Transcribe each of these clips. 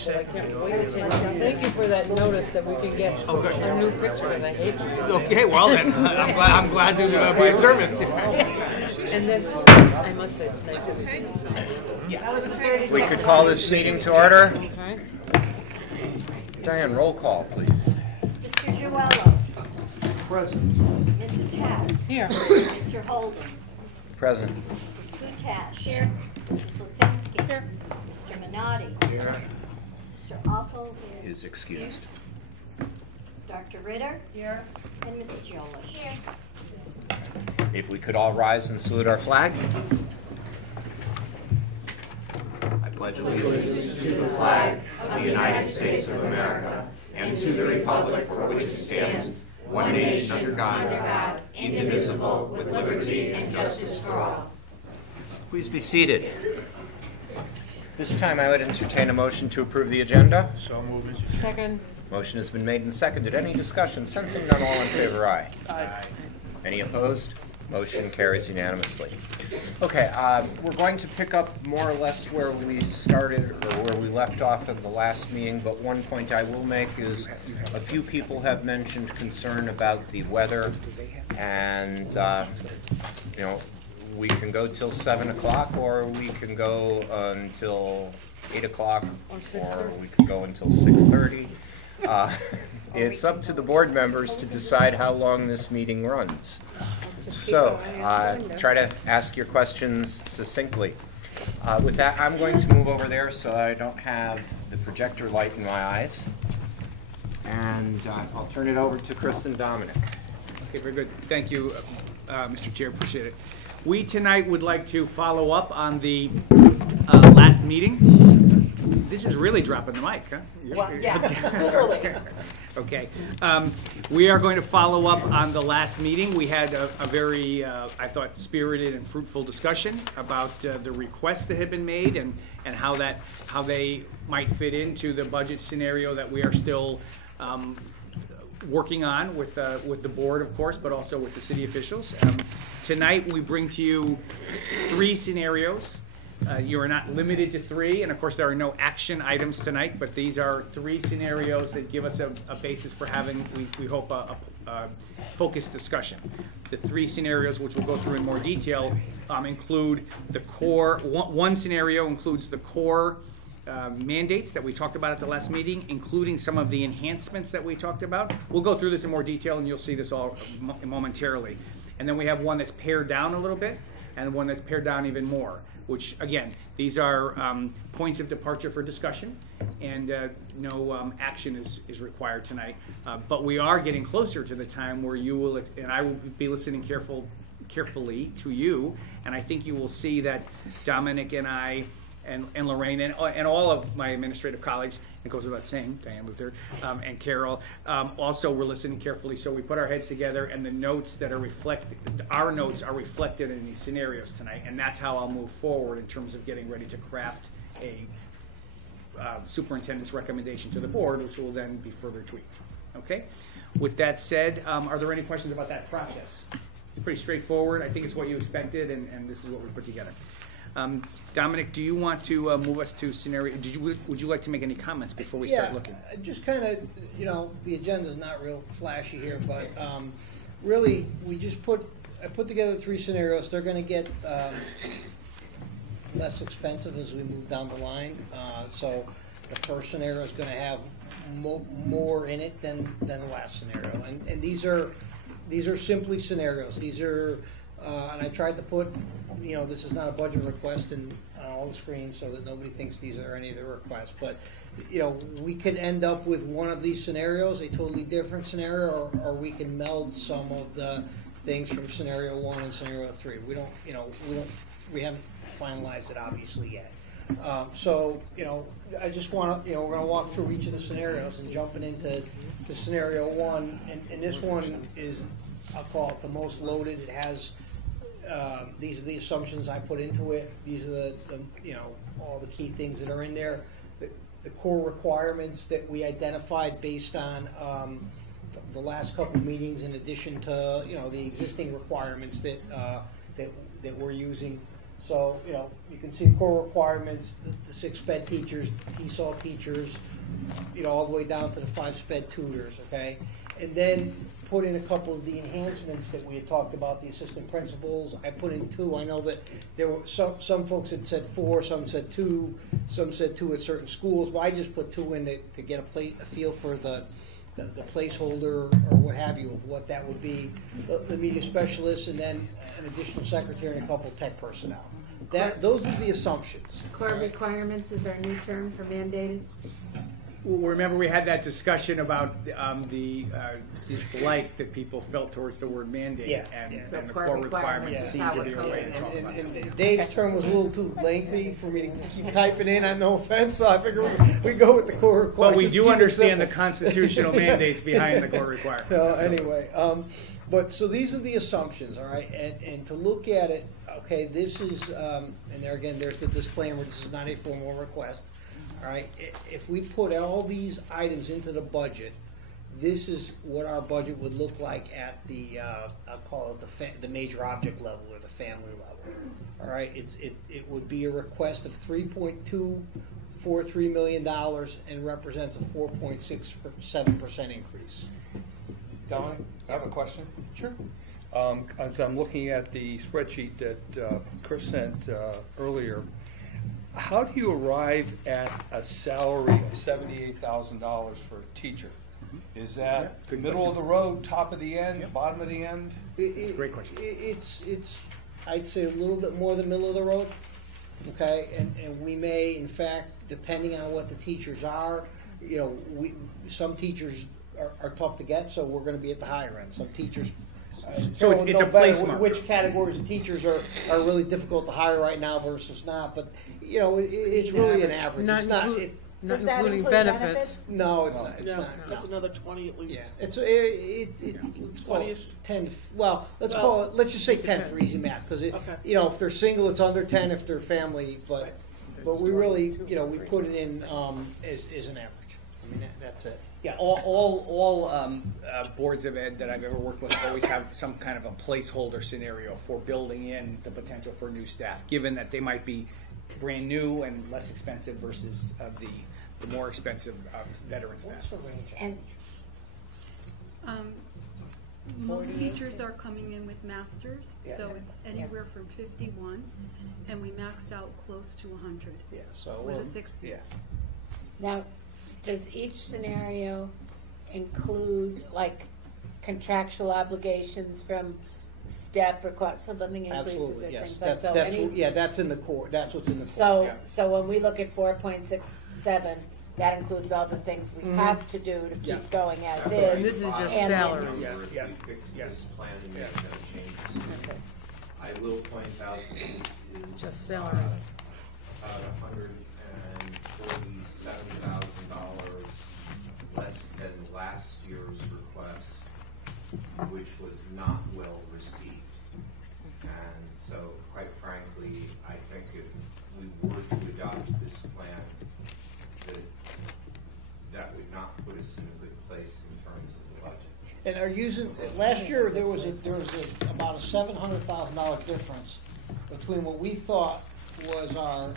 terrible. I can't wait to change it. Thank you for that notice that we can get a new picture because I hate you. Okay, well then, I'm glad to be of service. And then, I must say, it's nice that we see We could call this meeting to order. Okay. Diane, roll call, please. Mr. Joello. Present. Mrs. Hatt. Here. Mr. Holden. Present. Mrs. Kutash. Here. Mrs. Lisinski. Here. Mr. Minotti. Here. Mr. Alko Is excused. Dr. Ritter. Here. And Mrs. Yolish. Here. If we could all rise and salute our flag. I pledge allegiance to the flag of the United States of America and to the republic for which it stands, one nation under God, indivisible, with liberty and justice for all. Please be seated. This time I would entertain a motion to approve the agenda. So moved, Mr. Chair. Second. Motion has been made and seconded. Any discussion? Sensing none, all in favor, aye. Aye. Any opposed? Motion carries unanimously. Okay, we're going to pick up more or less where we started or where we left off at the last meeting, but one point I will make is a few people have mentioned concern about the weather, and you know, we can go till 7 o'clock or we can go until 8 o'clock or we can go until 6:30. It's up to the board members to decide how long this meeting runs. So, try to ask your questions succinctly. With that, I'm going to move over there so I don't have the projector light in my eyes. And I'll turn it over to Chris and Dominic. Okay, very good. Thank you, Mr. Chair. Appreciate it. We tonight would like to follow up on the last meeting. This is really dropping the mic, huh? Well, yeah. Okay. We are going to follow up on the last meeting. We had a very, I thought, spirited and fruitful discussion about the requests that had been made and how they might fit into the budget scenario that we are still working on with the board, of course, but also with the city officials. Tonight, we bring to you 3 scenarios. You are not limited to 3, and of course there are no action items tonight, but these are 3 scenarios that give us a basis for having, we hope, a focused discussion. The 3 scenarios, which we'll go through in more detail, include the core, one scenario includes the core mandates that we talked about at the last meeting, including some of the enhancements that we talked about. We'll go through this in more detail and you'll see this all momentarily. And then we have one that's pared down a little bit and one that's pared down even more, which, again, these are points of departure for discussion, and no action is required tonight. But we are getting closer to the time where you will, and I will be listening carefully to you, and I think you will see that Dominic and I and Lorraine and all of my administrative colleagues, it goes without saying, Diane Luther and Carol, also were listening carefully. So we put our heads together, and the notes that are our notes are reflected in these scenarios tonight, and that's how I'll move forward in terms of getting ready to craft a superintendent's recommendation to the board, which will then be further tweaked. Okay. With that said, are there any questions about that process? Pretty straightforward. I think it's what you expected, and this is what we put together. Dominic, do you want to move us to scenario? Would you like to make any comments before we start looking? Yeah, just kind of, the agenda's not real flashy here, but really, I put together 3 scenarios. They're going to get less expensive as we move down the line. So the first scenario is going to have more in it than the last scenario, and these are simply scenarios. These are. And I tried to put, this is not a budget request on all the screens so that nobody thinks these are any of the requests. But, we could end up with one of these scenarios, a totally different scenario, or we can meld some of the things from scenario 1 and scenario 3. We haven't finalized it obviously yet. So, I just want to, we're going to walk through each of the scenarios and jumping into scenario 1. And this one is, I'll call it the most loaded. It has, these are the assumptions I put into it. These are the all the key things that are in there. The core requirements that we identified based on the last couple of meetings, in addition to the existing requirements that we're using. So, you can see core requirements, the 6 sped teachers, TESOL teachers, all the way down to the 5 sped tutors, okay? And then put in a couple of the enhancements that we had talked about, the assistant principals. I put in 2. I know that there were some folks that said 4, some said 2, some said 2 at certain schools, but I just put 2 in to get a feel for the placeholder or what have you of what that would be. The media specialist, and then an additional secretary and a couple tech personnel. Those are the assumptions. Core requirements is our new term for mandated. Well, remember we had that discussion about the dislike that people felt towards the word mandate, Yeah, and, yeah. and the Core core requirements requirements is seem how to we're be a way coding to talk it. about it. And Dave's term was a little too lengthy for me to keep typing in. No offense, so I figure we go with the core requirements. But we Just do keep it understand the simple. constitutional mandates behind the core requirements. So Absolutely. anyway, but so these are the assumptions, all right, and to look at it, okay, this is, and there again, there's the disclaimer, this is not a formal request, all right. If we put all these items into the budget, this is what our budget would look like at the, I'll call it the major object level or the family level, all right. It would be a request of $3.243 million and represents a 4.67% increase. Don, I have a question. Sure. As I'm looking at the spreadsheet that Chris sent earlier, how do you arrive at a salary of $78,000 for a teacher? Is that Good middle question. of the road, top of the end, bottom of the end? It's a great question. It's I'd say a little bit more than middle of the road, okay? And we may, in fact, depending on what the teachers are, some teachers are tough to get, so we're going to be at the higher end. Some teachers. So Carol would it's know a place better marker. which categories of teachers are really difficult to hire right now versus not, but it's really an average. Not It's not. include- Not Does that including include benefits. No, it's not. It's No, not. that's no. another 20 at least. Yeah, let's call it 20-ish? 10. Well, let's just say 10 for easy math, because Okay. if they're single, it's under 10. If they're family, but we really, we put it in as an average. I mean, that's it. Yeah, all boards of ed that I've ever worked with always have some kind of a placeholder scenario for building in the potential for new staff, given that they might be brand new and less expensive versus the more expensive veteran staff. What's the range? And Most 48? teachers are coming in with masters, Yeah. so it's anywhere from 51, and we max out close to 100 Yeah, so with a 60. Yeah. now, does each scenario include like contractual obligations from step or something increases Absolutely, or yes. things like That's in the core. That's what's in the core. So, Yeah. so when we look at 4.67, that includes all the things we have to do to keep Yeah. going as And is. this is just And then- salaries. Yeah, yeah, If we fix yeah. this plan and make no changes. Okay. I will point out that this is Just salaries. $147,000 less than last year's request, which was not well received. And so, quite frankly, I think if we were to adopt this plan, that would not put us in a good place in terms of the budget. And are using last year there was about a $700,000 difference between what we thought was our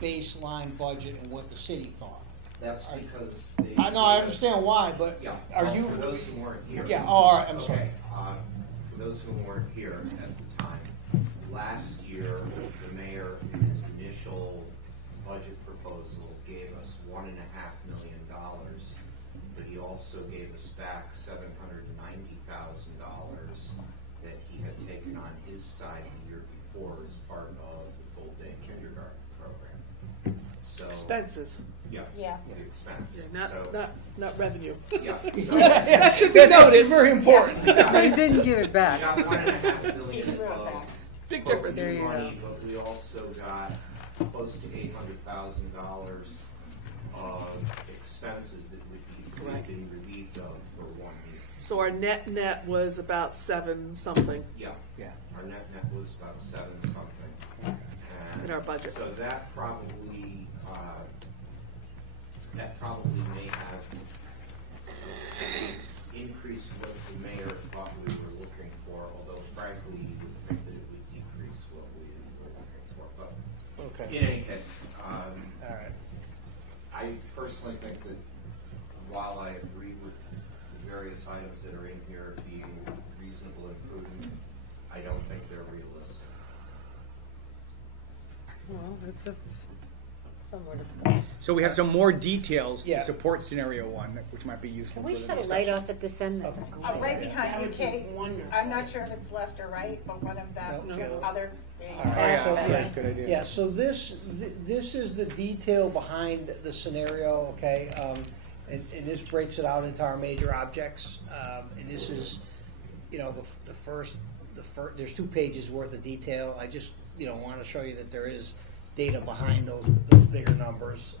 baseline budget and what the city thought. That's because they. I know, I understand why, but Yeah. are Well, you? For those who weren't here. Yeah. Oh, all right. I'm Okay, sorry. For those who weren't here at the time, last year, the mayor, in his initial budget proposal, gave us $1.5 million, but he also gave us back $790,000 that he had taken on his side the year before as part of the full-day kindergarten program. So. Expenses, Yeah. Yeah. The expense. yeah, So, not revenue. Yeah. So, That should be That's noted. very important. But he didn't give it we back. got $1.5 million Give it of back. Big COVID difference. There you money, but we also got close to $800,000 of expenses that would Correct. be relieved of for 1 year. So our net was about 7 something. Yeah. Yeah. Our net was about 7 something. And In our budget. So that probably may have increased what the mayor thought we were looking for, although frankly, you would think that it would decrease what we were looking for. I personally think that while I agree with the various items that are in here being reasonable and prudent, I don't think they're realistic. Well, it's somewhere to start. So we have some more details to Yeah. support scenario one, which might be useful Can for we the shut a light discussion. off at this end? That's not going Right on. behind you, Kate. I'm not sure if it's left or right, but one of the other. All right, so, Yeah. Good idea. Yeah, so this is the detail behind the scenario, okay? And this breaks it out into our major objects. And this is, the first, there's 2 pages worth of detail. I just, want to show you that there is data behind those bigger numbers.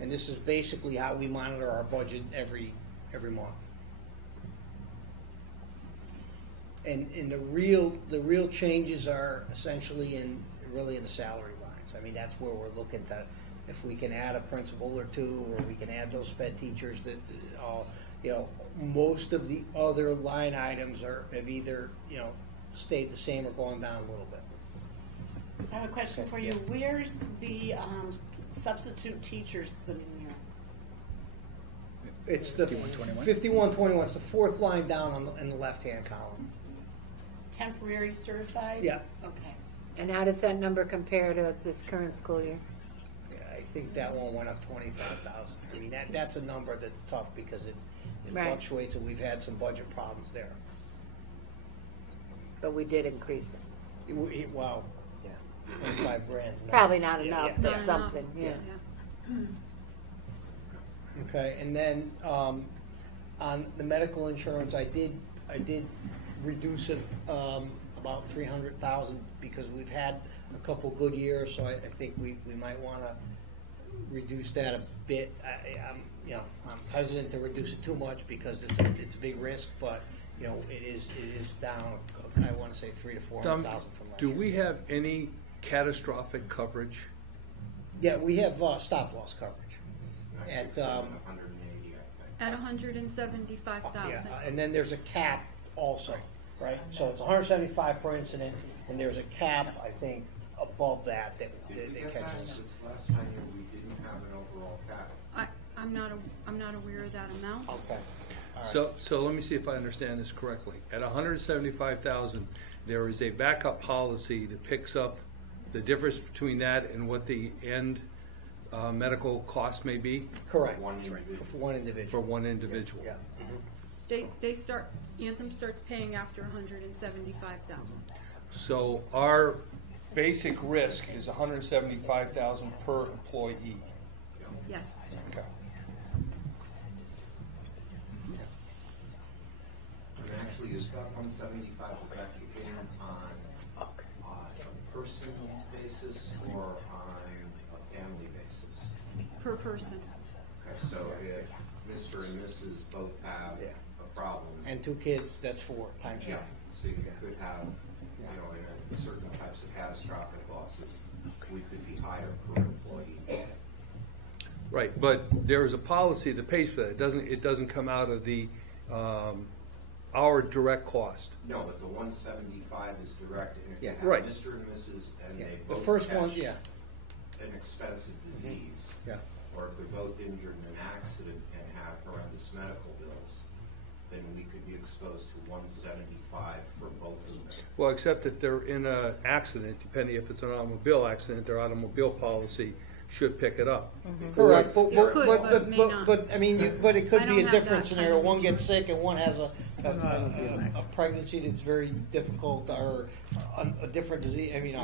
And this is basically how we monitor our budget every month. And the real changes are essentially really in the salary lines. I mean, that's where we're looking to, if we can add a principal or 2, or we can add those sped teachers that, most of the other line items have either, stayed the same or gone down a little bit. I have a question for you. Where's the substitute teachers been in here? It's the 5121? 5121. It's the 4th line down in the left-hand column. Temporary certified? Yeah. Okay. And how does that number compare to this current school year? Yeah, I think that one went up 25,000. I mean, that's a number that's tough because it Right. fluctuates, and we've had some budget problems there. But we did increase it. Well, yeah, 25 grand. Probably not enough, but Not something, enough. yeah. Okay, and then on the medical insurance, I did reduce it about 300,000 because we've had a couple good years, so I think we might want to reduce that a bit. I'm hesitant to reduce it too much because it's a big risk, but it is down. I want to say 300,000 to 400,000 from last Do year. we have any catastrophic coverage? Yeah, we have stop loss coverage at 180, I think. At 175,000. and then there's a cap also, right? So it's 175 per incident, and there's a cap, I think, above that Did we get catches that us. since last time here we didn't have an overall cap? I'm not aware of that amount. Okay. All right. So let me see if I understand this correctly. At 175,000, there is a backup policy that picks up the difference between that and what the end medical cost may be Correct. One individual. For one individual. for one individual. Yeah. Anthem starts paying after 175,000. So our basic risk is 175,000 per employee. Yes. Okay. And actually, is that 175 is that being on a person basis or on a family basis? Per person. Okay, so if Mr. and Mrs. both have a problem. And 2 kids, that's 4 times 5. Yeah, so you could have, in certain types of catastrophic losses, we could be higher per employee. Right, but there is a policy that pays for that. It doesn't come out of the our direct cost. No, but the 175 is direct, and if you have Right. Mr. and Mrs. and Yeah. they The both first catch one, yeah. an expensive disease, Yeah. or if they're both injured in an accident and have horrendous medical bills, then we could be exposed to 175 for both of them. Well, except if they're in an accident, depending if it's an automobile accident, their automobile policy should pick it up. Correct, but, It could, but it may not. but, I mean, but it could I be don't a have different that scenario. kind of One gets insurance. sick and one has a pregnancy that's very difficult, or a different disease. I mean,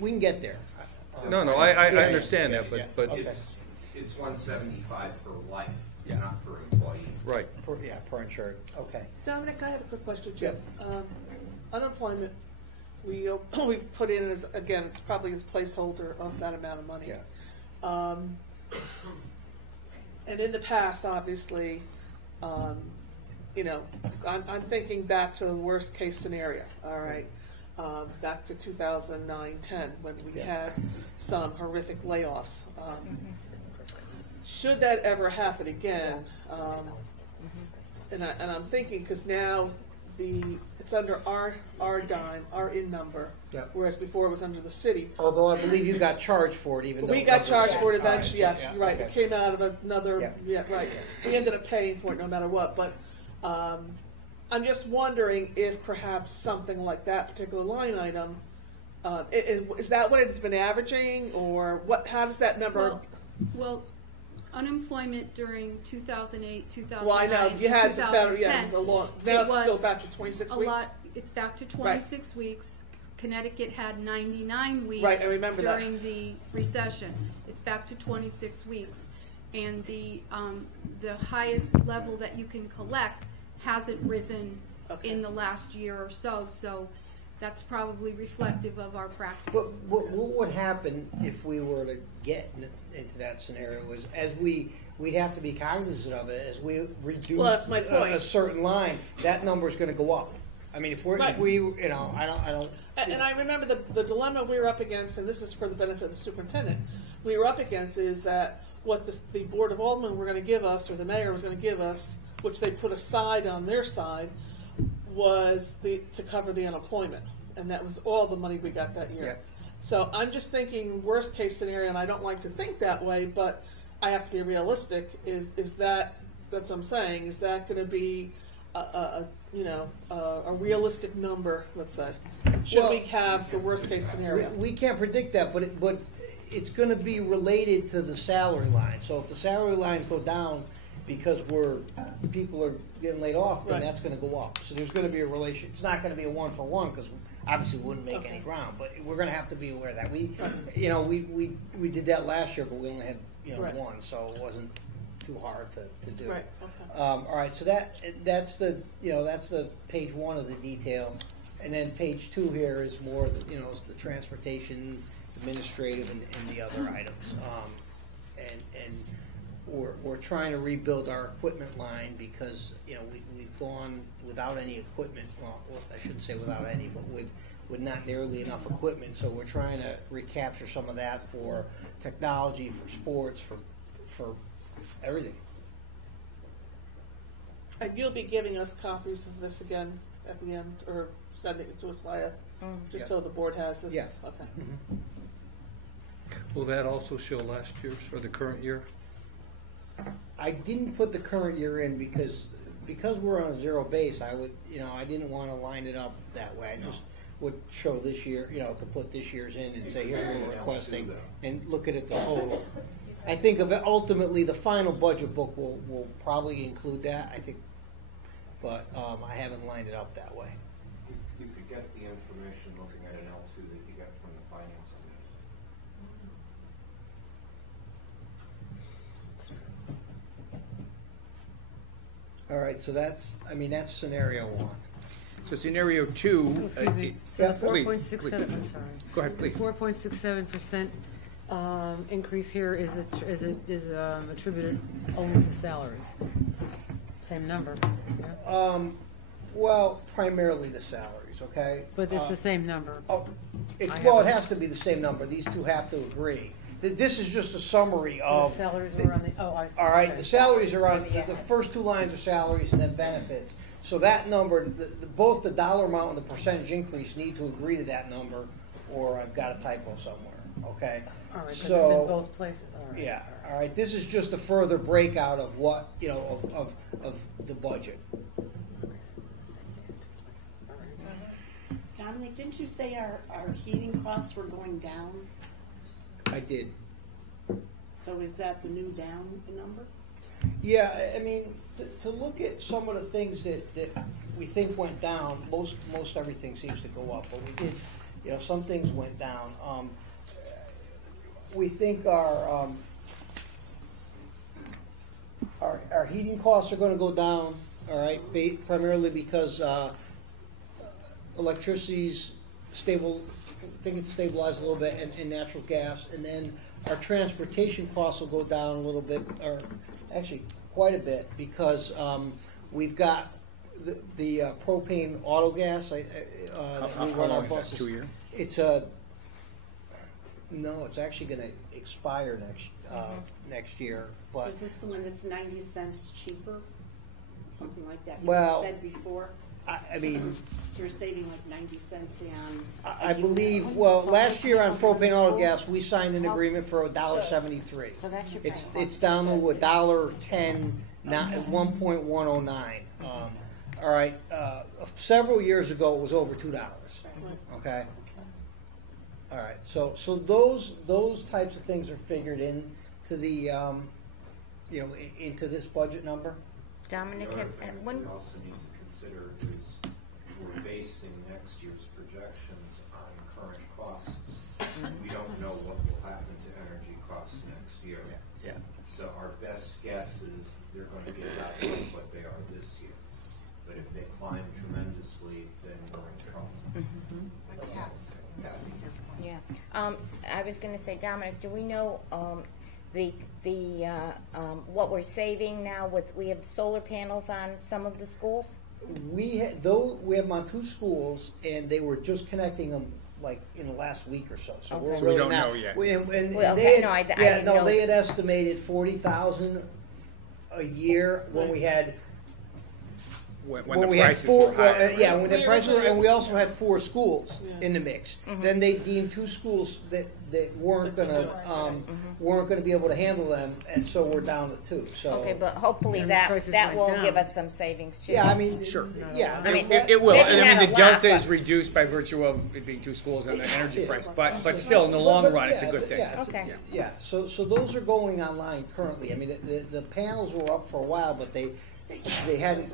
we can get there. No, I Yeah, understand yeah, that, yeah. but Okay. It's 175 per life, Yeah. not per employee. right. Per insured. Okay. Dominic, I have a quick question too. Yep. Unemployment, we've put in as, again, it's probably as placeholder of that amount of money. Yeah. And in the past, obviously, I'm thinking back to the worst case scenario, all right? Back to 2009-10, when we had some horrific layoffs. Should that ever happen again, and I'm thinking, because now it's under our dime, our in number, Yeah. whereas before it was under the city. Although I believe you got charged for it, even though We it got was charged under- for it All right, eventually, so, yes, yeah, you're right, it okay. came out of another, Yeah. yeah, right. We ended up paying for it no matter what, but, I'm just wondering if perhaps something like that particular line item, is that what it's been averaging, or how does that number? Well, unemployment during 2008, 2009, Well, I know, you had the federal, yeah, it was 2010, a long, now it's still was back to 26 a weeks? lot. It's back to 26 weeks. Connecticut had 99 weeks Right, I remember that. during the recession. It's back to 26 weeks, and the highest level that you can collect hasn't risen in the last year or so. So that's probably reflective of our practice. But what would happen if we were to get into that scenario is, we'd have to be cognizant of it, as we reduce Well, that's my point. a certain line, that number's gonna go up. I mean, if Right. we, you know, I don't. And I remember the dilemma we were up against, and this is for the benefit of the superintendent, we were up against is that what the Board of Aldermen were gonna give us, or the mayor was gonna give us, which they put aside on their side, was to cover the unemployment. And that was all the money we got that year. Yeah. So I'm just thinking worst case scenario, and I don't like to think that way, but I have to be realistic, is that's what I'm saying, is that gonna be a realistic number, let's say? Should Well, we have the worst case scenario? We can't predict that, but it's gonna be related to the salary line. So if the salary lines go down because people are getting laid off, then Right. that's gonna go up. So there's gonna be a relation. It's not gonna be a 1-for-1, because obviously we wouldn't make any ground, but we're gonna have to be aware of that. We did that last year, but we only had, Right. one, so it wasn't too hard to do. Right, okay. All right, so that's the page 1 of the detail, and then page 2 here is more the transportation, administrative, and the other items. And we're trying to rebuild our equipment line, because we've gone without any equipment. Well, I shouldn't say without any, but with not nearly enough equipment. So we're trying to recapture some of that for technology, for sports, for everything. And you'll be giving us copies of this again at the end, or sending it to us via, just so the board has this? Yeah. Okay. Will that also show last year's or the current year? I didn't put the current year in because we're on a zero base. I didn't want to line it up that way. I just would show this year, to put this year's in and say, here's what we're requesting, and look at it the total. I think ultimately the final budget book will probably include that, I think, but I haven't lined it up that way. You could get the information looking at an L2 that you get from the finance committee. All right, so that's scenario 1. So scenario 2. Excuse me, so yeah, the please, 4.67, I'm sorry. Go ahead, please. 4.67% increase here is attributed only to salaries. Same number, yeah? Well, primarily the salaries, okay? But it's the same number. It I has to be the same number. These two have to agree. This is just a summary The of. salaries were on the, All right, okay. the salaries are on, the first 2 lines are salaries and then benefits. So that number, both the dollar amount and the percentage increase need to agree to that number, or I've got a typo somewhere, okay? All right, 'cause So, it's in both places, all right. yeah, all right, this is just a further breakout of what, of the budget. Dominic, didn't you say our heating costs were going down? I did. So is that the new down number? Yeah, I mean, to look at some of the things that we think went down, most everything seems to go up, but we did, some things went down. We think our heating costs are going to go down, all right, primarily because electricity's stable. I think it's stabilized a little bit, and natural gas, and then our transportation costs will go down a little bit, or actually quite a bit, because we've got the propane auto gas that we run our buses. Is that 2 year? It's no, it's actually going to expire next year. But Is this the one that's 90 cents cheaper? Something like that? Well, You said before. I mean, You're saving like 90 cents on. I believe, well, last year on propane auto gas, we signed an agreement for $1.73. So that should It's down to $1.10, not 1.109. All right, several years ago, it was over $2, okay? All right, so those types of things are figured into the, into this budget number? Dominic, The other have, thing one, we also need to consider is we're basing next year's projections on current costs. We don't know what will happen to energy costs next year. Yeah. So our best guess is they're going to get about what they are this year. But if they climb tremendously, then we're in trouble. yeah. I was gonna say, Dominic, do we know, what we're saving now with, we have solar panels on some of the schools? We have them on 2 schools, and they were just connecting them like in the last week or so. So Okay. we're So we really don't not. know yet. And Well, they okay, no, I didn't know. they had estimated 40,000 a year when we had. When When the we had prices four, were higher. yeah, when the We prices were, originally- and we also had 4 schools Yeah. in the mix. Mm-hmm. Then they deemed 2 schools that weren't gonna be able to handle them, and so we're down to 2. So Okay, but hopefully And the that, prices that went will down. give us some savings too. yeah, I mean, Sure. yeah, I mean, It will. Maybe I mean, not the a lot, delta is but- reduced by virtue of it being 2 schools and the energy Yeah. price, but still, in the long But, run, it's a yeah, good thing. yeah, Okay. Yeah, so those are going online currently. I mean, the panels were up for a while, but they hadn't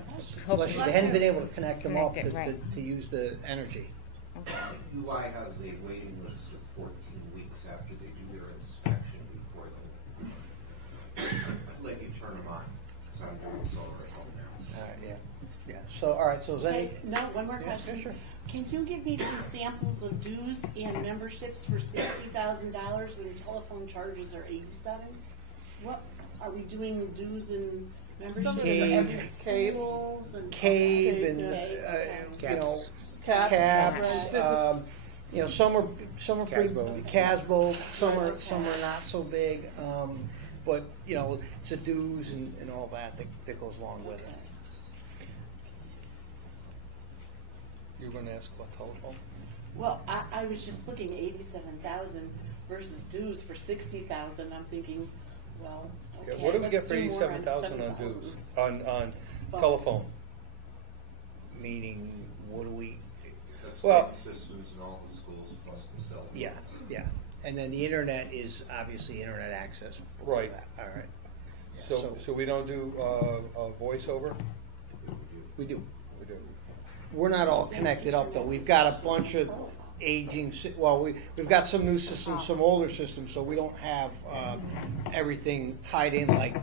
been able to connect them up Connect it, right. to use the energy. UI has a waiting list of 14 weeks after they do their inspection before they let you turn them on. So I'm doing solar at home now. All right, yeah. So, all right, so is any, Okay, no, one more Yeah, question. sure. Can you give me some samples of dues and memberships for $60,000 when telephone charges are 87? What, are we doing dues and Some memberships of for it's every Cave. schools and? cave and, Caves. caps, Business. some are pretty, Casbo. Casbo, some are not so big, but, it's the dues and all that goes along with it. You were gonna ask about telephone? Well, I was just looking at 87,000 versus dues for 60,000. I'm thinking, well, Yeah, okay, what do we let's get for do more 87,000 on 7,000. dues, on Phone. telephone? Meaning, what do we, That's Well- like systems in all the schools plus the cell phones. yeah. And then the internet is obviously internet access. Right. All right. Yeah, So we don't do voiceover? We do. We do. We're not all connected up, though. We've got a bunch of aging, we've got some new systems, some older systems, so we don't have everything tied in like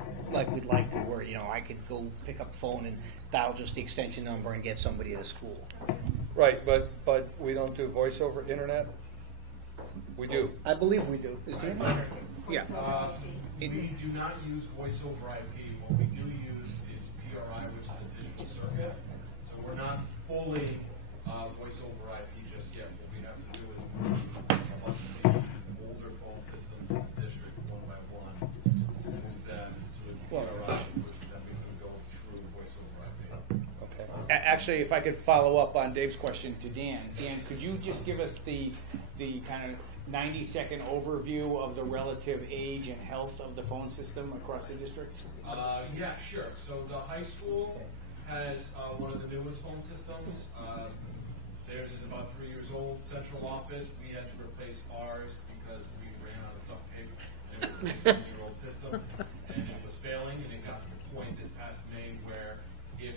we'd like to, where, I could go pick up the phone and dial just the extension number and get somebody at a school. Right, but we don't do voice over internet? We do. I believe we do. Is the Yeah. We do not use voice over IP. What we do use is PRI, which is a digital circuit. So we're not fully voice over IP just yet. What we have to do is move a bunch of the older phone systems in the district one by one, move them to a PRI, which then we can go true voice over IP. Okay. Actually, if I could follow up on Dave's question to Dan. Dan, could you just give us the kind of 90-second overview of the relative age and health of the phone system across the district? Yeah, sure. So the high school has one of the newest phone systems. Theirs is about 3 years old. Central office, we had to replace ours because we ran out of duct tape. It was a 10-year-old system, and it was failing. And it got to the point this past May where if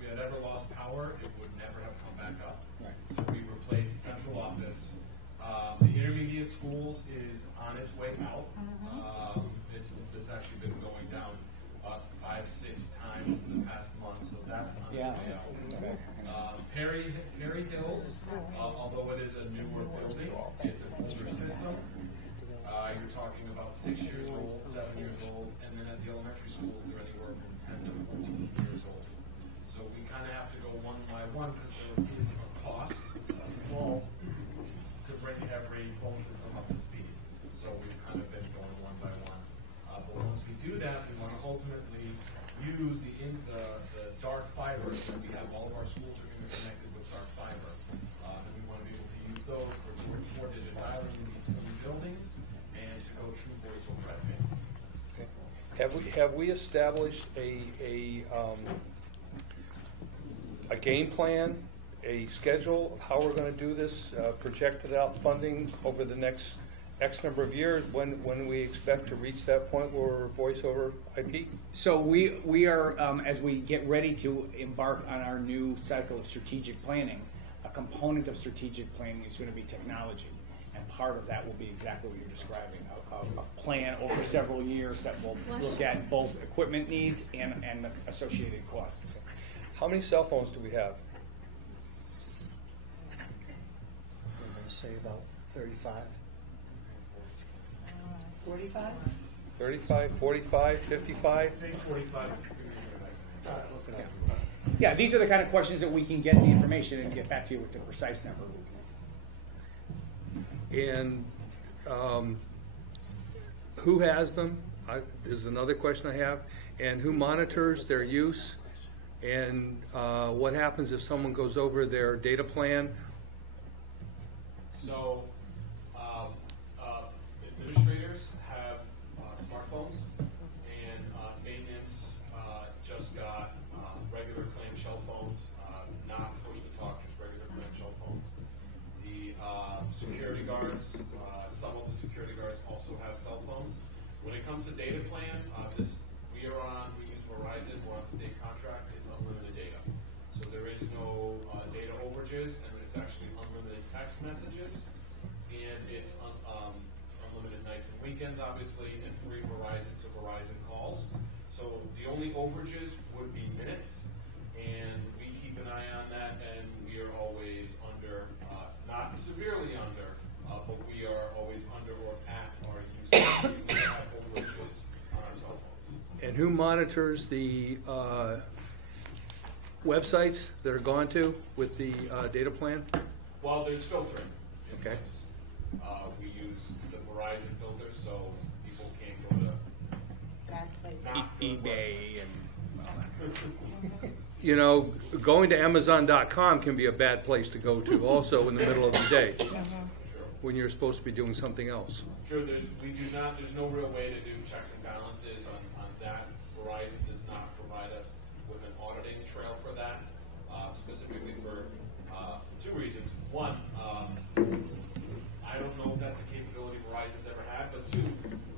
we had ever lost power, it would never have come back up. Right. So we replaced central office. The intermediate schools is on its way out. It's actually been going down 5-6 times in the past month, so that's on its way out. Perry Hills, although it is a newer building, it's an older system. You're talking about 6 years old, 7 years old, and then at the elementary schools, they're anywhere from 10 to 14 years old. So we kind of have to go one by one because there is a cost involved to bring every phone system up to speed. So we've kind of been going one by one. But once we do that, we want to ultimately use the dark fiber that we have all of Have we established a game plan, a schedule of how we're going to do this, projected out funding over the next X number of years, when we expect to reach that point where we're voice over IP? So we are, as we get ready to embark on our new cycle of strategic planning, a component of strategic planning is going to be technology. And part of that will be exactly what you're describing, a plan over several years that will look at both equipment needs and associated costs. How many cell phones do we have? I'm going to say about 35. 45? 35, 45, 55? 45. Yeah, these are the kind of questions that we can get the information and get back to you with the precise number. And who has them? Is another question I have. And who monitors their use? And what happens if someone goes over their data plan? So, administrators have smartphones, and maintenance just got regular clamshell phones, not push-to-talk, just regular clamshell phones. The security guards, some of the security guards also have cell phones. When it comes to data plan, we use Verizon, we're on state contract, it's unlimited data. So there is no data overages, and it's actually unlimited text messages, and it's unlimited nights and weekends, obviously, and free Verizon to Verizon calls. So the only overages would be minutes, and we keep an eye on that, and we are always under, not severely under, but we are always under or at our usage. We have overages on our cell phones. And who monitors the websites that are gone to with the data plan? Well, there's filtering in Okay. place. We use the Verizon filter, so people can't go to Bad places. not good eBay and all that. You know, going to Amazon.com can be a bad place to go to also in the middle of the day when you're supposed to be doing something else. Sure, there's no real way to do checks and balances on that. Verizon does not provide us with an auditing trail for that, specifically for two reasons. One, I don't know if that's a capability Verizon's ever had, but two,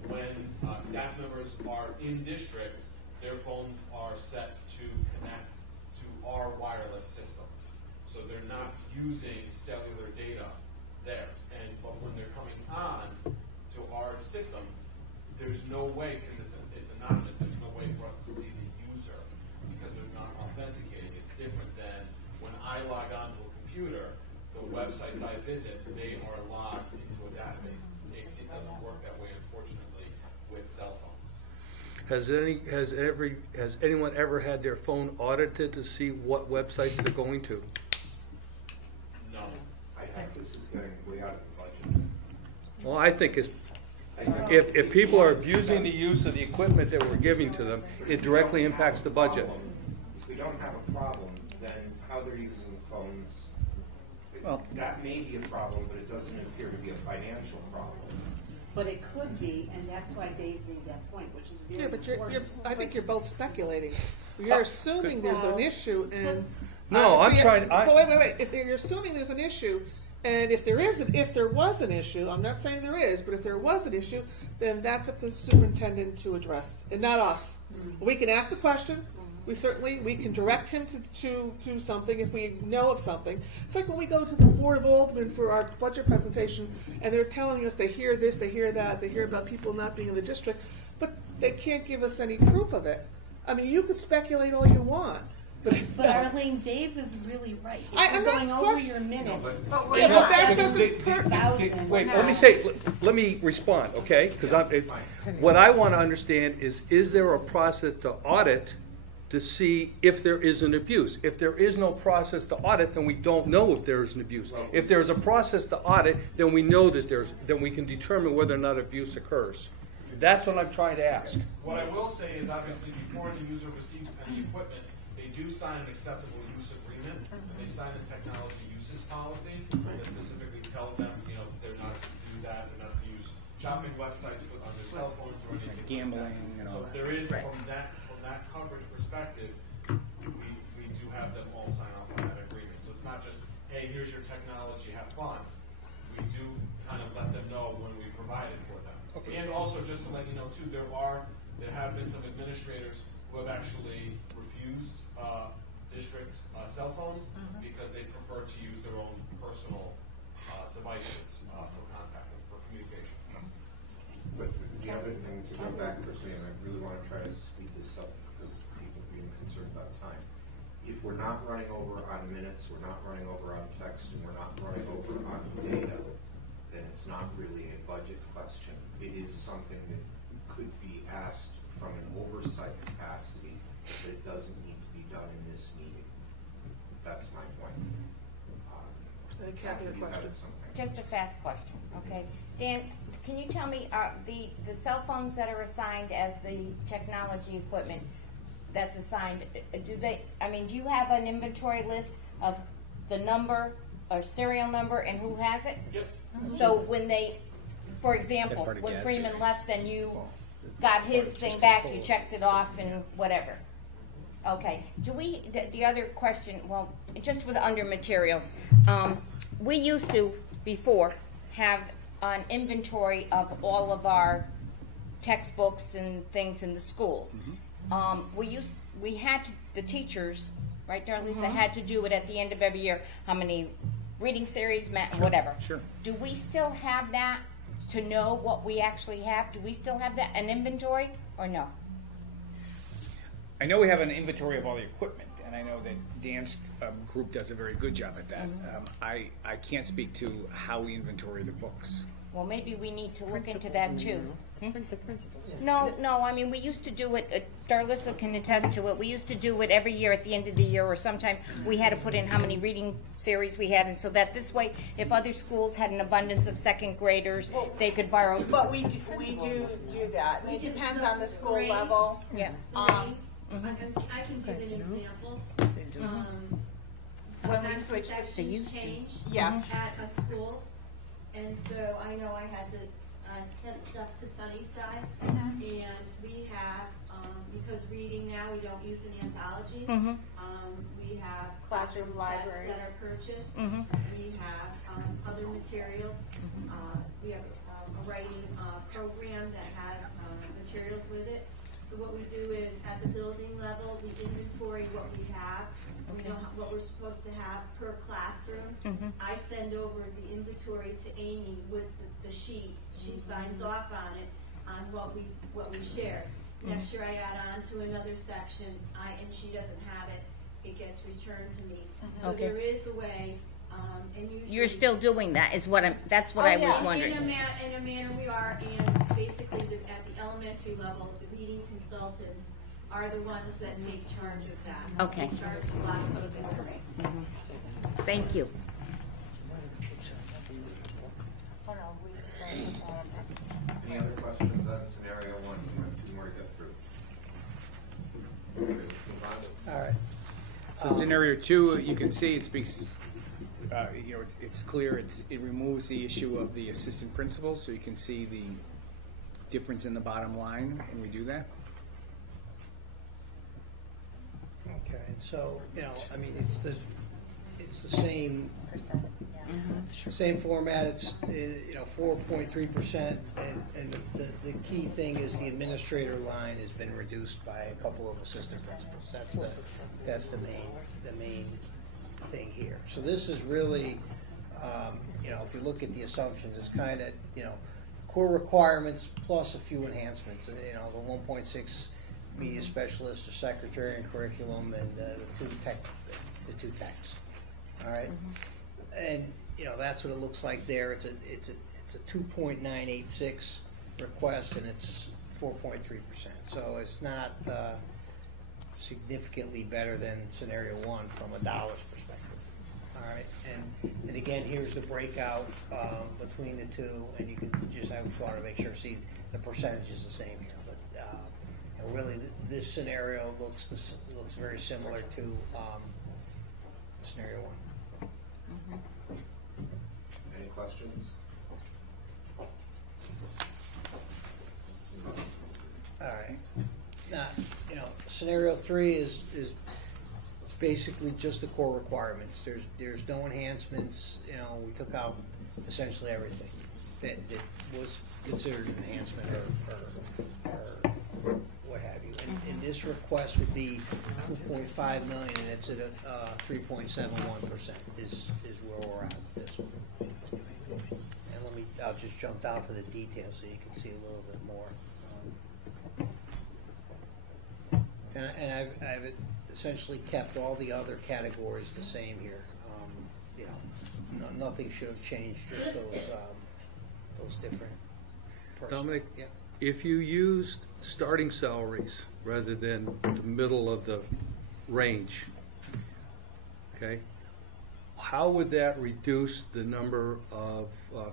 when staff members are in district, their phones are set to connect to our wireless system. So they're not using cellular data there. But when they're coming on to our system, there's no way, because it's anonymous, there's no way for us to see the user because they're not authenticating. It's different than when I log on to a computer, the websites I visit, they are logged into a database. It doesn't work that way, unfortunately, with cell phones. Has anyone ever had their phone audited to see what websites they're going to? No. I think this is getting way out of the budget. Well, I think it's, if people are abusing the use of the equipment that we're giving to them, it directly impacts the budget. If we don't have a problem, then how they're using the phones, that may be a problem, but it doesn't appear to be a financial problem. But it could be, and that's why Dave made that point, which is very Yeah, but important. I think you're both speculating. You're assuming there's an issue, and No, I'm trying. Wait. If you're assuming there's an issue, and if there was an issue, I'm not saying there is, but if there was an issue, then that's up to the superintendent to address, and not us. Mm-hmm. We can ask the question. We can direct him to something if we know of something. It's like when we go to the Board of Aldermen for our budget presentation, and they're telling us they hear this, they hear that, they hear about people not being in the district, but they can't give us any proof of it. I mean, you could speculate all you want. But Arlene, Dave is really right. If I'm you're not going over your minutes, Yeah, but that doesn't. Wait, let me respond, okay? Because what I want to understand is there a process to audit to see if there is an abuse? If there is no process to audit, then we don't know if there is an abuse. If there's a process to audit, then we know that then we can determine whether or not abuse occurs. That's what I'm trying to ask. What I will say is, obviously, before the user receives any equipment, they do sign an acceptable use agreement, and they sign a technology uses policy that specifically tells them, they're not to do that, they're not to use shopping websites put on their cell phones or anything. Gambling like that. and all So that. there is, Right. from that coverage perspective, we do have them all sign off on that agreement. So it's not just, hey, here's your technology, have fun. We do kind of let them know when we provide it for them. Okay. And also, just to let you know too, there have been some administrators who have actually refused districts' cell phones because they prefer to use their own personal devices for contact and for communication. But the other thing, to go back quickly, and I really want to try to speed this up because people are being concerned about time. If we're not running over on minutes, we're not running over on text, and we're not running over on data, then it's not really a budget question. It is something that could be asked from an oversight capacity, but it doesn't need to be done in this meeting. That's my point. Kathy, a question. Just a fast question, okay? Dan, can you tell me, the cell phones that are assigned as the technology equipment that's assigned, do you have an inventory list of the number or serial number and who has it? Yep. So when for example, part of when gas Freeman station. left, then you got his thing back, you checked it off and whatever. Okay, the other question, well, just with under materials, we used to, before, have an inventory of all of our textbooks and things in the schools. The teachers, right there, Lisa, had to do it at the end of every year, how many reading series, whatever. Sure. Do we still have that to know what we actually have? Do we still have that, an inventory, or no? I know we have an inventory of all the equipment, and I know that Dan's group does a very good job at that. I can't speak to how we inventory the books. Well, maybe we need to look into that too. The principals. No, I mean, we used to do it, Darlissa can attest to it, we used to do it every year at the end of the year, or sometime we had to put in how many reading series we had, and so that this way, if other schools had an abundance of second graders, they could borrow. But we do that, and it depends on the school level. Yeah. I can give an example. When we Sometimes the switch, sections change Yeah. at a school, and so I know I had to send stuff to Sunnyside, and we have, because reading now, we don't use an anthology. We have Classroom sets libraries. that are purchased. We have other materials. We have a writing program that has materials with it. So what we do is, at the building level, we inventory what we have. We know what we're supposed to have per classroom. I send over the inventory to Amy with the sheet. She signs off on it, on what we share. Next year I add on to another section, and she doesn't have it. It gets returned to me. So Okay. there is a way, and usually You're still doing that, that's what I was wondering. in a manner we are, and basically at the elementary level, the reading consultants are the ones that take charge of that. Okay. They charge a lot of people. Thank you. Any other questions on scenario one? We have two more to get through. Okay, let's move on. All right. So scenario 2, you can see it speaks, it's clear, it removes the issue of the assistant principal, so you can see the difference in the bottom line when we do that. Okay, and so, I mean, it's the same, same format, it's, 4.3%, and the key thing is the administrator line has been reduced by a couple of assistant principals. That's the main thing here. So this is really, if you look at the assumptions, it's kind of, core requirements plus a few enhancements, the 1.6 media specialist, the secretary and curriculum, and the two techs. All right, and that's what it looks like there. It's a 2.986 request, and it's 4.3%. So it's not significantly better than scenario 1 from a dollars perspective. All right, and again, here's the breakout between the two, and you can I just want to make sure see the percentage is the same here. But really, this scenario looks very similar to scenario 1. Any questions? right. Now, scenario 3 is basically just the core requirements. There's no enhancements. We took out essentially everything that was considered an enhancement or what have you. And this request would be $2.5 million, and it's at 3.71% is where we're at with this one. And I'll just jump down to the details so you can see a little bit more. And I've essentially kept all the other categories the same here. Nothing should have changed, just those different. Dominic, yeah. if you used starting salaries rather than the middle of the range, okay, how would that reduce the number of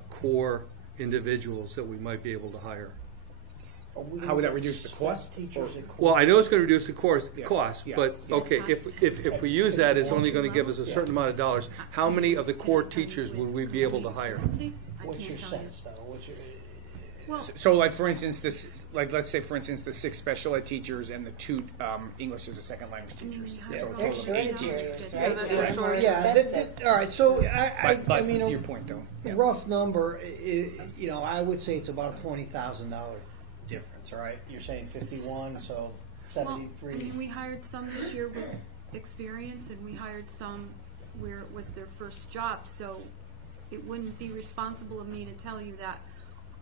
core individuals that we might be able to hire? How would that reduce the cost? Well, I know it's going to reduce the cost, Yeah. but okay, if we use that, it's only going to give us a certain amount of dollars. How many of the core teachers would we be able to hire? What's your sense, though? So, like for instance, let's say for instance, the 6 special ed teachers and the 2 English as a second language teachers. So a total of 8 teachers. All right. So I mean, to your point though, a rough number. I would say it's about a $20,000 difference. All right. You're saying 51, so 73. Well, I mean, we hired some this year with experience, and we hired some where it was their first job. So it wouldn't be responsible of me to tell you that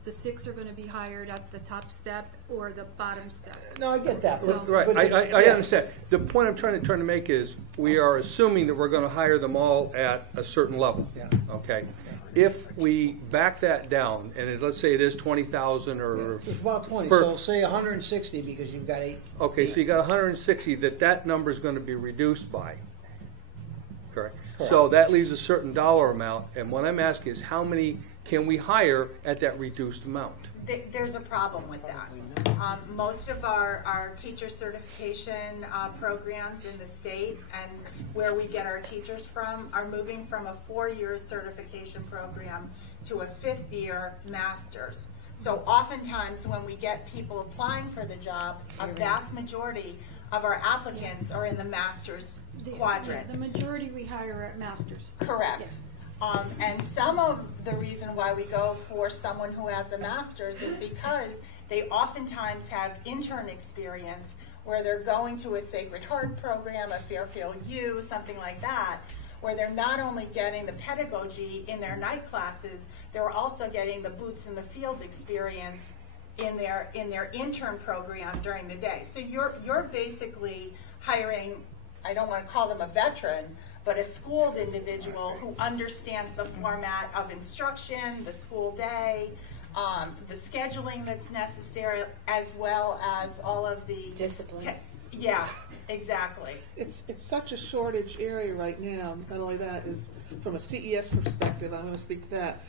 the 6 are going to be hired at the top step or the bottom step. No, I get that. So, Right, I understand. The point I'm trying to make is we are assuming that we're going to hire them all at a certain level. Yeah. Okay. If we back that down, and let's say it is 20,000 or It's about 20. per- So say 160 because you've got 8. okay, so you got 160 that number is going to be reduced by. Correct. So that leaves a certain dollar amount, and what I'm asking is how many can we hire at that reduced amount? There's a problem with that. Most of our teacher certification programs in the state and where we get our teachers from are moving from a 4-year certification program to a 5th-year master's. So oftentimes when we get people applying for the job, a vast majority of our applicants are in the master's quadrant. The majority we hire at masters. Correct. Yes. And some of the reason why we go for someone who has a master's is because they oftentimes have intern experience where they're going to a Sacred Heart program, a Fairfield U, something like that, where they're not only getting the pedagogy in their night classes, they're also getting the boots in the field experience in their intern program during the day. So you're basically hiring, I don't want to call them a veteran, but a schooled individual who understands the format of instruction, the school day, the scheduling that's necessary, as well as all of the discipline. Yeah, exactly. It's such a shortage area right now. Not only that, is from a CES perspective, I'm going to speak to that.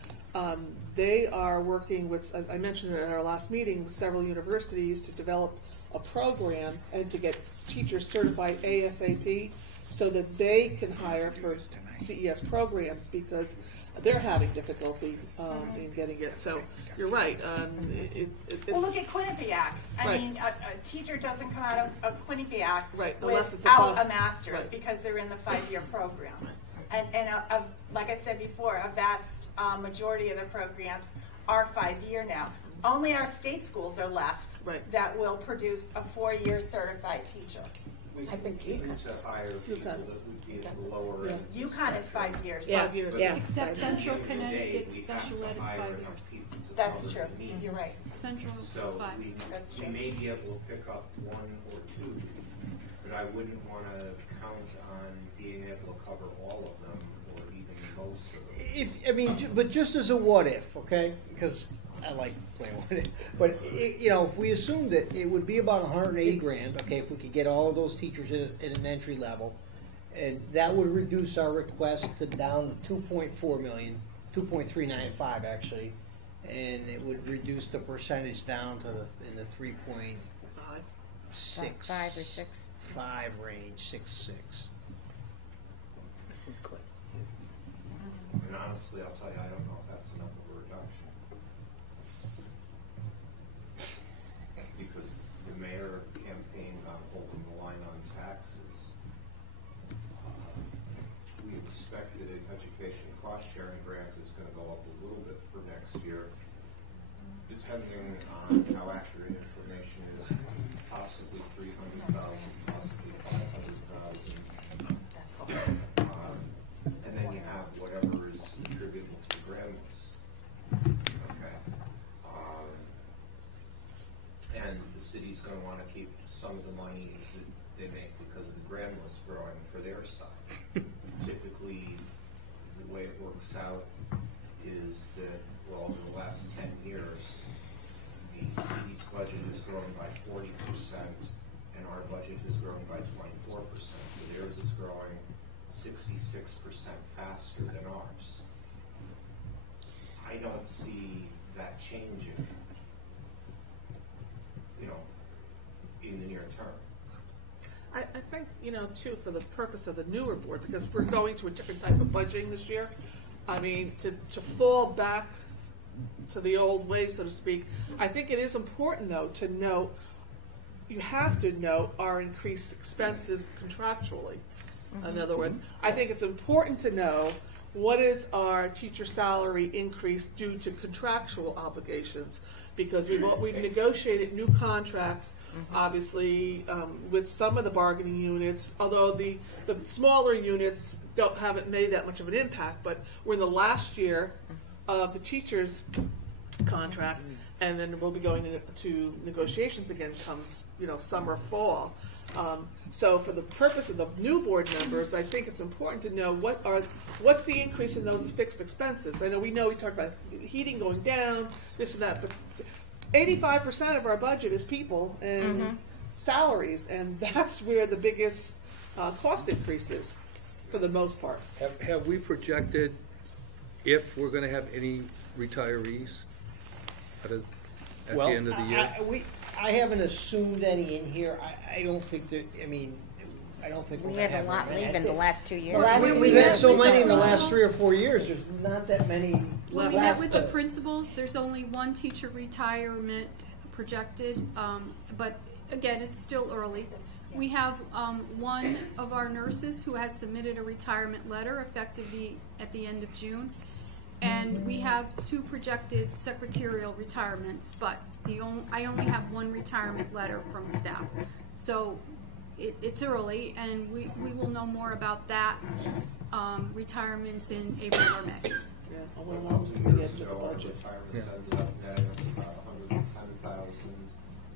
They are working with, as I mentioned at our last meeting, with several universities to develop a program and to get teachers certified ASAP so that they can hire for CES programs because they're having difficulty in getting it. So you're right. Well, look at Quinnipiac. I mean, a teacher doesn't come out of Quinnipiac without a master's because they're in the 5-year program. And like I said before, a vast majority of the programs are 5-year now. Only our state schools are left that will produce a 4-year certified teacher. I think UConn's a higher people that would be at the lower end. UConn is 5 years. Yeah. 5 years. Yeah. Except Central Connecticut Special Ed is 5 years. That's true. You're right. Central is 5. That's true. We may be able to pick up 1 or 2, but I wouldn't want to count on being able to cover all of them or even most of them. But just as a what if, okay? Because I like playing with it. But if we assumed that it would be about 180 grand, okay, if we could get all of those teachers at an entry level, and that would reduce our request to down to 2.4 million, 2.395 actually, and it would reduce the percentage down to in the 3.6, 5 or 6, 5 range, 6. And honestly, I'll tell you, I don't know if that's enough of a reduction. Because the gonna wanna keep some of the money that they make because the grand list growing for their side. Typically, the way it works out is that, well, over the last 10 years, the city's budget has grown by 40%, and our budget has grown by 24%. So theirs is growing 66% faster than ours. I don't see that changing, in the near term. I think, too, for the purpose of the newer board, because we're going to a different type of budgeting this year, I mean, to fall back to the old way, so to speak, I think it is important, though, to note, you have to note our increased expenses contractually. In other words, I think it's important to know what is our teacher salary increase due to contractual obligations, because we've negotiated new contracts, obviously, with some of the bargaining units, although the smaller units haven't made that much of an impact, but we're in the last year of the teachers' contract, and then we'll be going to negotiations again comes, summer, fall. So for the purpose of the new board members, I think it's important to know what's the increase in those fixed expenses. I know we talked about heating going down, this and that, but 85% of our budget is people and salaries, and that's where the biggest cost increase is, for the most part. Have we projected if we're going to have any retirees at the end of the year? I haven't assumed any in here. I don't think that, I don't think we had a lot leaving the last 2 years. We've had so many in the last 3 or 4 years. There's not that many When left. we met with the principals, there's only one teacher retirement projected, but again, it's still early. We have one of our nurses who has submitted a retirement letter effective at the end of June, and we have 2 projected secretarial retirements, but I only have 1 retirement letter from staff. So it's early, and we will know more about that retirements in April or May. Yeah, we're almost to the edge of the budget. Retirements ended up netting us about 110,000.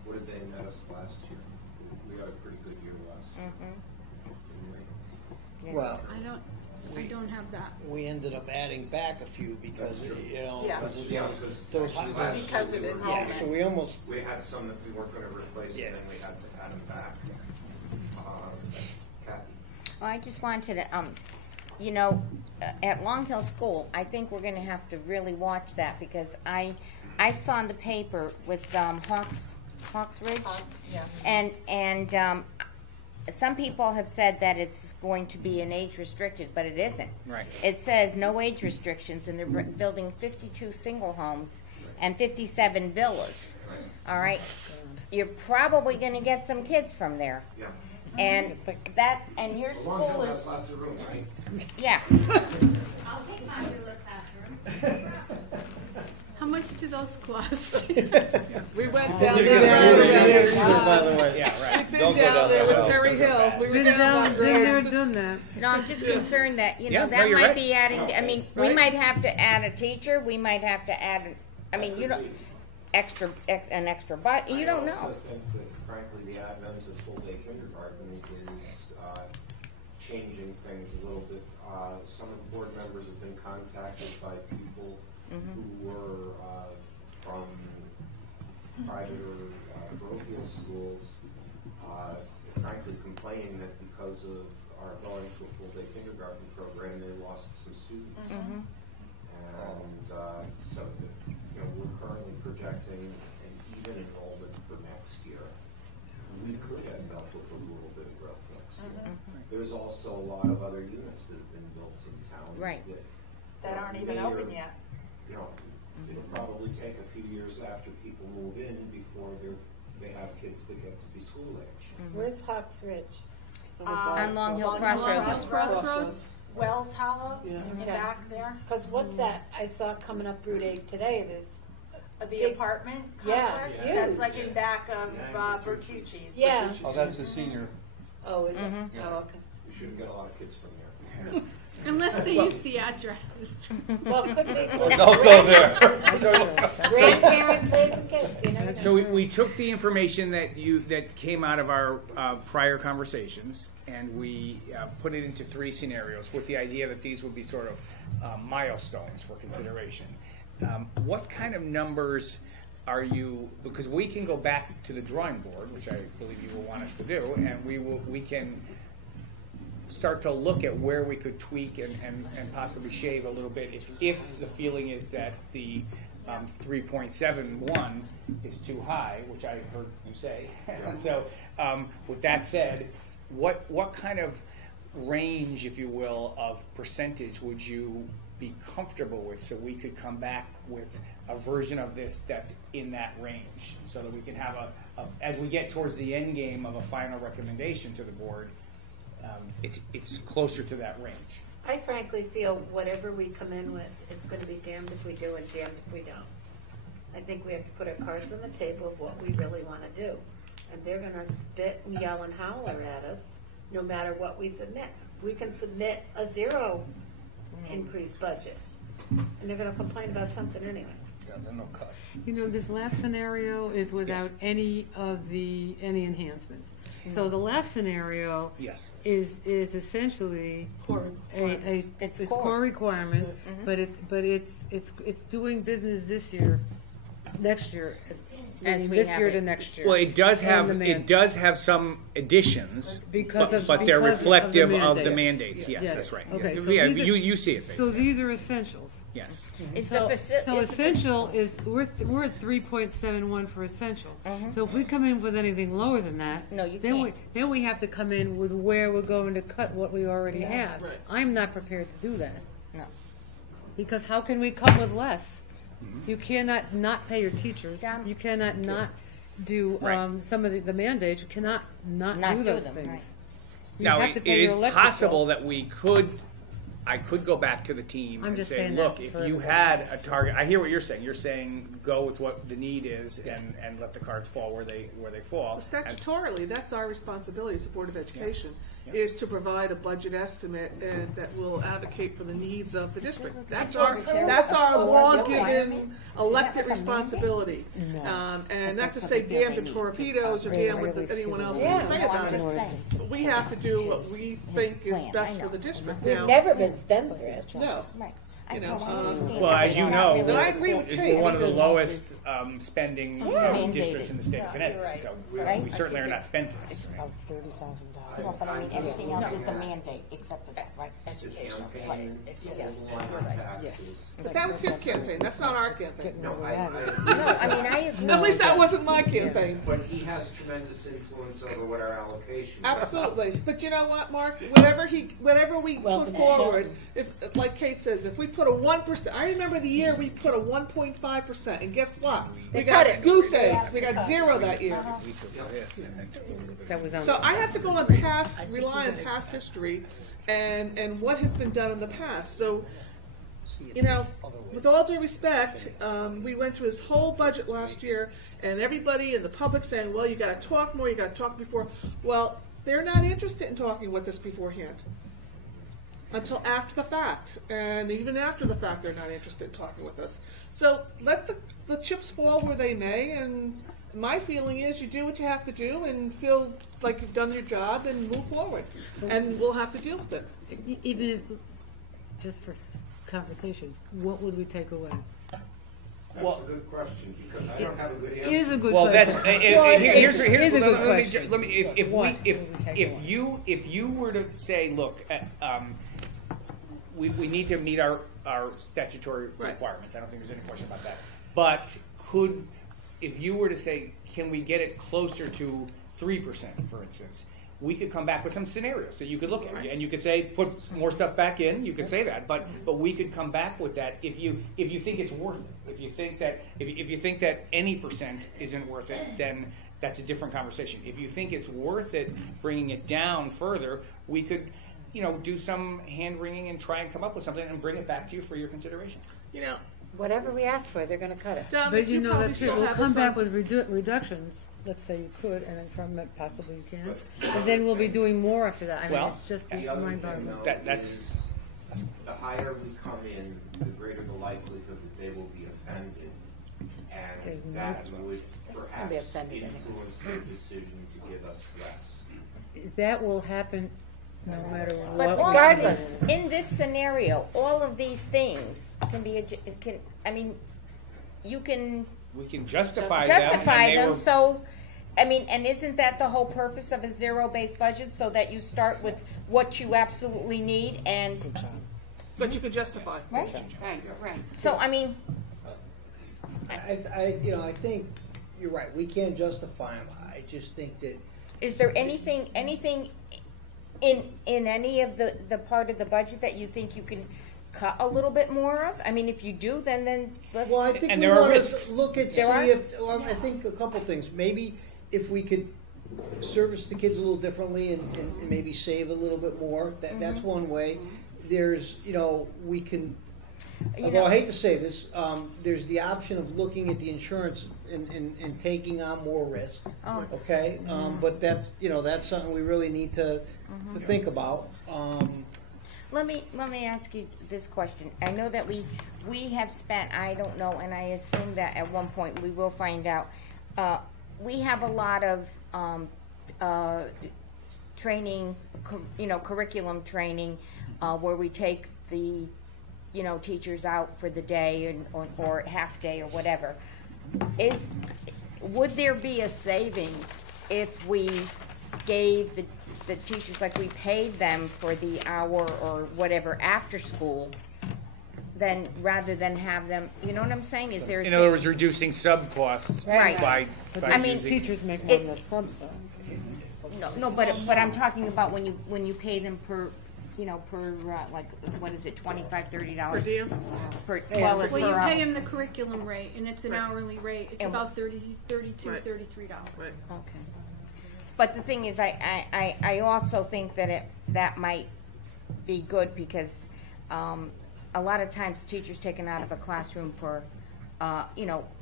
What did they net us last year? We had a pretty good year last year. Yeah. Well, I don't have that. we ended up adding back a few because, Yeah. because of Because those actually high- last Because year of we it. were- Yeah, so we almost, We had some that we weren't going to replace, Yeah. and then we had to add them back. Kathy? Well, I just wanted to, at Long Hill School, I think we're going to have to really watch that, because I saw in the paper with Hawks Ridge, Yeah. and some people have said that it's going to be an age restricted, but it isn't. Right. It says no age restrictions, and they're building 52 single homes and 57 villas. All right, you're probably going to get some kids from there. Yeah. And your school is, Lots of room, right? yeah. I'll take modular classrooms. How much do those cost? We went down We've been there. by the way. Yeah, right. We've been down there with Terry Hill. We were Been down down, that been there, road. done that. No, I'm just concerned that, Yeah, no, that you're might right. be adding, we Right. might have to add a teacher, we might have to add, an extra, but you don't I know. also think that, frankly, the advent of full-day kindergarten is changing things a little bit. Some of the board members have been contacted by people who were from private or parochial schools, frankly complaining that because of our going to a full-day kindergarten program, they lost some students. And so, we're currently projecting an even enrollment for next year. We could end up with a little bit of growth next year. There's also a lot of other units that have been built in town. Right. That aren't even open yet. It'll probably take a few years after people move in before they have kids that get to be school age. Where's Hawks Ridge? On Long Hill Long Crossroads. Crossroads? Wells Hollow, Yeah. in the back there, Because what's that? I saw coming up Route 8 today, this, the Big- apartment Yeah, complex. huge. That's like in back of Bertucci's. yeah. Oh, that's the senior. Oh, is it? Mhm. Oh, okay. We shouldn't get a lot of kids from there. Unless they use the addresses. Well, could be. Don't go there. Grandparents raising kids, you know. So we took the information that came out of our prior conversations, and we put it into 3 scenarios with the idea that these would be sort of milestones for consideration. What kind of numbers are you? Because we can go back to the drawing board, which I believe you will want us to do, and we can start to look at where we could tweak and possibly shave a little bit if the feeling is that the 3.71 is too high, which I heard you say. And so with that said, what kind of range, if you will, of percentage would you be comfortable with, so we could come back with a version of this that's in that range, so that we can have as we get towards the end game of a final recommendation to the board, it's closer to that range. I frankly feel whatever we come in with, it's going to be damned if we do and damned if we don't. I think we have to put our cards on the table of what we really want to do. And they're going to spit and yell and holler at us no matter what we submit. We can submit a 0 increase budget, and they're going to complain about something anyway. Yeah, they're no cut. You know, this last scenario is without any enhancements. So the last scenario is essentially it's core requirements, but it's doing business this year, next year, this year to next year. Well, it does have some additions, but they're reflective of the mandates. Yes, that's right. Okay, so you see it. So these are essentials. Yes. Mm-hmm. So essential is we're at 3.71 for essential. So if we come in with anything lower than that, then we have to come in with where we're going to cut what we already have. Right. I'm not prepared to do that. No. Because how can we come with less? You cannot not pay your teachers. You cannot not do some of the mandates. You cannot not do those things. Right. Now, it is possible that I could go back to the team and say, look, if you had a target, I hear what you're saying. You're saying go with what the need is and let the cards fall where they fall. Well, statutorily, that's our responsibility as a Board of Education, is to provide a budget estimate and that will advocate for the needs of the district. That's our law-given elected responsibility. And not to say damn the torpedoes or damn what anyone else has to say about it. But we have to do what we think is best for the district. We've never been spendthrifts. No. Right. You know, well, as you know, I agree with Kate, we're one of the lowest spending districts in the state of Connecticut. Right. So we certainly are not spendthrifts. About $30,000. Well, but I mean, everything else is the mandate except for that, right? Education. Right. Yes. But that was his campaign. That's not our campaign. No, I mean, I agree. At least that wasn't my campaign. But he has tremendous influence over what our allocation is. Absolutely. But you know what, Mark? Whatever we put forward, if like Kate says, if we put a 1%, I remember the year we put a 1.5%, and guess what? We got goose eggs. We got 0 that year. So I have to go on rely on past history and what has been done in the past. So, you know, with all due respect, we went through this whole budget last year, and everybody in the public saying, well, you got to talk more, you got to talk before. Well, they're not interested in talking with us beforehand until after the fact. And even after the fact, they're not interested in talking with us. So let the chips fall where they may, and my feeling is you do what you have to do and feel like you've done your job and move forward. And we'll have to deal with it. Even if, just for conversation, what would we take away? That's a good question, because I don't have a good answer. It is a good question. Here's a good question. Let me, if you were to say, look, we need to meet our statutory requirements. I don't think there's any question about that. But if you were to say, can we get it closer to 3%, for instance, we could come back with some scenarios that you could look at, and you could say, put more stuff back in. You could say that, but we could come back with that if you think it's worth it. If you think that any percent isn't worth it, then that's a different conversation. If you think it's worth it, bringing it down further, we could, do some hand wringing and try and come up with something and bring it back to you for your consideration. Whatever we ask for, they're going to cut it. But that's it. We'll come back with reductions. Let's say you could, and then from it possibly you can. And then we'll be doing more after that. I mean, it's just mind-boggling. the higher we come in, the greater the likelihood that they will be offended. There's And no that choice. would perhaps offended anyway. influence their decision to give us less. That will happen no matter But what. all we of do. this, in this scenario, all of these things can be, I mean, you can We can justify them. justify and they them, were- so, I mean, and isn't that the whole purpose of a zero-based budget, so that you start with what you absolutely need, and, But you can justify. right? Right. So, I mean, I think you're right. We can't justify them. I just think that is there anything in any of the part of the budget that you think you can cut a little bit more of? I mean, if you do, then let's. Well, I think And we there are want risks. to look at, see There are? if, well, I think a couple things. Maybe if we could service the kids a little differently and maybe save a little bit more, that's one way. There's, we can, although I hate to say this, there's the option of looking at the insurance and taking on more risk. Oh. Okay? But that's, that's something we really need to think about. Let me ask you this question. I know that we have spent, I don't know, and I assume that at one point we will find out. We have a lot of training, curriculum training, where we take the, teachers out for the day or half day or whatever. Would there be a savings if we gave the teachers, like we paid them for the hour or whatever after school, then rather than have them, you know what I'm saying? Is there a In other words, reducing sub costs Right. by I mean, using. Teachers make more than the subs, though. No, but I'm talking about when you pay them per, like, what is it, $25, $30? Per diem? Well, Well, you pay them the curriculum rate, and it's an Right. hourly rate. It's And- about $32, Right. $33. Right. Okay. But the thing is, I also think that that might be good because a lot of times teachers taken out of a classroom for,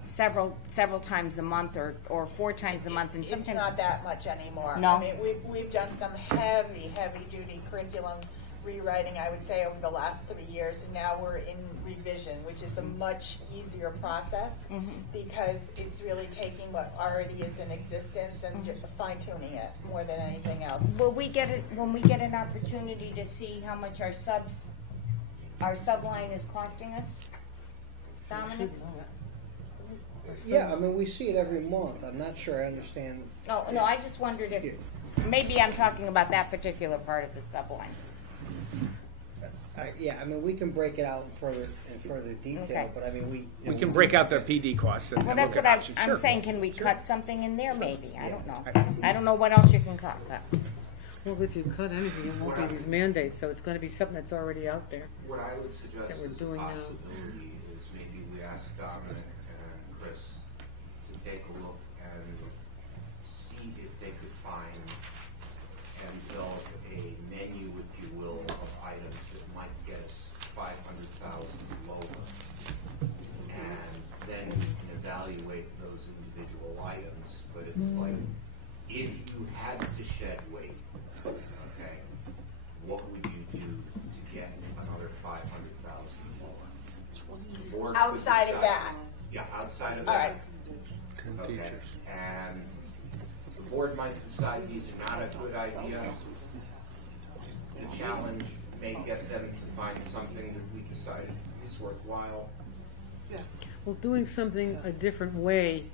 several times a month or 4 times a month, and sometimes It's not that much anymore. No? I mean, we've done some heavy duty curriculum rewriting, I would say, over the last 3 years, and now we're in revision, which is a much easier process because it's really taking what already is in existence and just fine tuning it more than anything else. Will we get it when we get an opportunity to see how much our sub line is costing us, Dominic? Yeah, I mean, we see it every month. I'm not sure I understand. No, I just wondered if, maybe I'm talking about that particular part of the sub line. I mean, we can break it out in further detail, Okay. but I mean, We can break out the PD costs and Well, and that's look what at options. I'm Sure. saying, can we cut something in there maybe? I don't know. I don't know what else you can cut. But. Well, if you cut anything, it won't be these mandates, so it's gonna be something that's already out there. What I would suggest That we're as a doing now. possibility is maybe we ask Dominic and Chris to take a look and see if they could find and develop a menu, if you will, of items that might get us 500,000 lower. And then we can evaluate those individual items, but it's like, if you had to shed weight, okay, what would you do to get another 500,000 lower? The board could Outside of decide- that. Yeah, outside of All that. right. 10 Okay, teachers. and the board might decide these are not a good idea. The challenge may get them to find something that we decide is worthwhile. Yeah. Well, doing something a different way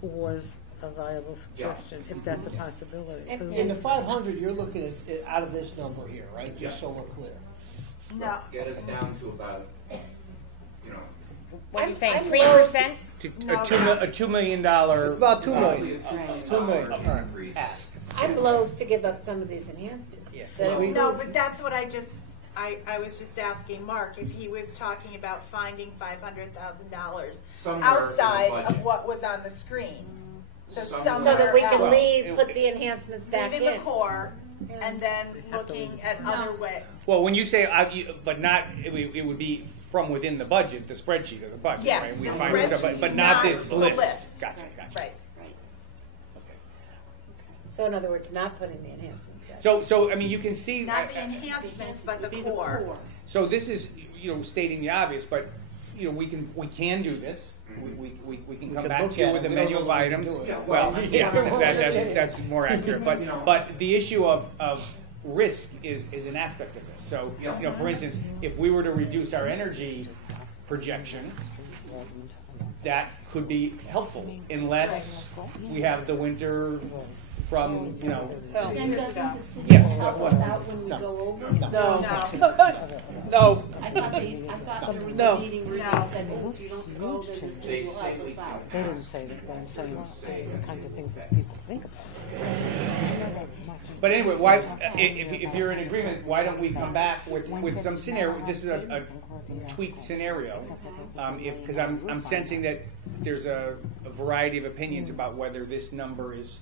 was a viable suggestion, if that's a possibility. 'Cause in the 500, you're looking at out of this number here, right? Just so we're clear. No. Get us down to about, What are you saying, I'm 3%? A $2 million. About 2 million. $2 2 million. All right. increase. I'm loath to give up some of these enhancements. Yeah. That we- No, but that's what I was just asking Mark if he was talking about finding $500,000 Somewhere in the outside budget. of what was on the screen. So Somewhere. So that we can else. put the enhancements back Leaving the in. core and then looking at other ways. Well, when you say, but not, it would be from within the budget, the spreadsheet of the budget, Yes, right? We the find stuff, spreadsheet, but not not this the list. list. Gotcha. Right. Okay. So in other words, not putting the enhancements back. So I mean, you can see. Not the enhancements, but the core. So this is, stating the obvious, but, we can do this. We can come back to you with a menu of items. Well, that's more accurate. But the issue of risk is an aspect of this. So, for instance, if we were to reduce our energy projection, that could be helpful unless we have the winter from, Then doesn't the city Yes, help what? us out when we go over? No. No. I thought there was a meeting where they said, oh, if you don't go, then the city will help us out. They didn't say that, but I'm saying the kinds of things that people think about. But anyway, why, if you're in agreement, why don't we come back with some scenario? This is a tweaked scenario, because I'm sensing that there's a variety of opinions about whether this number is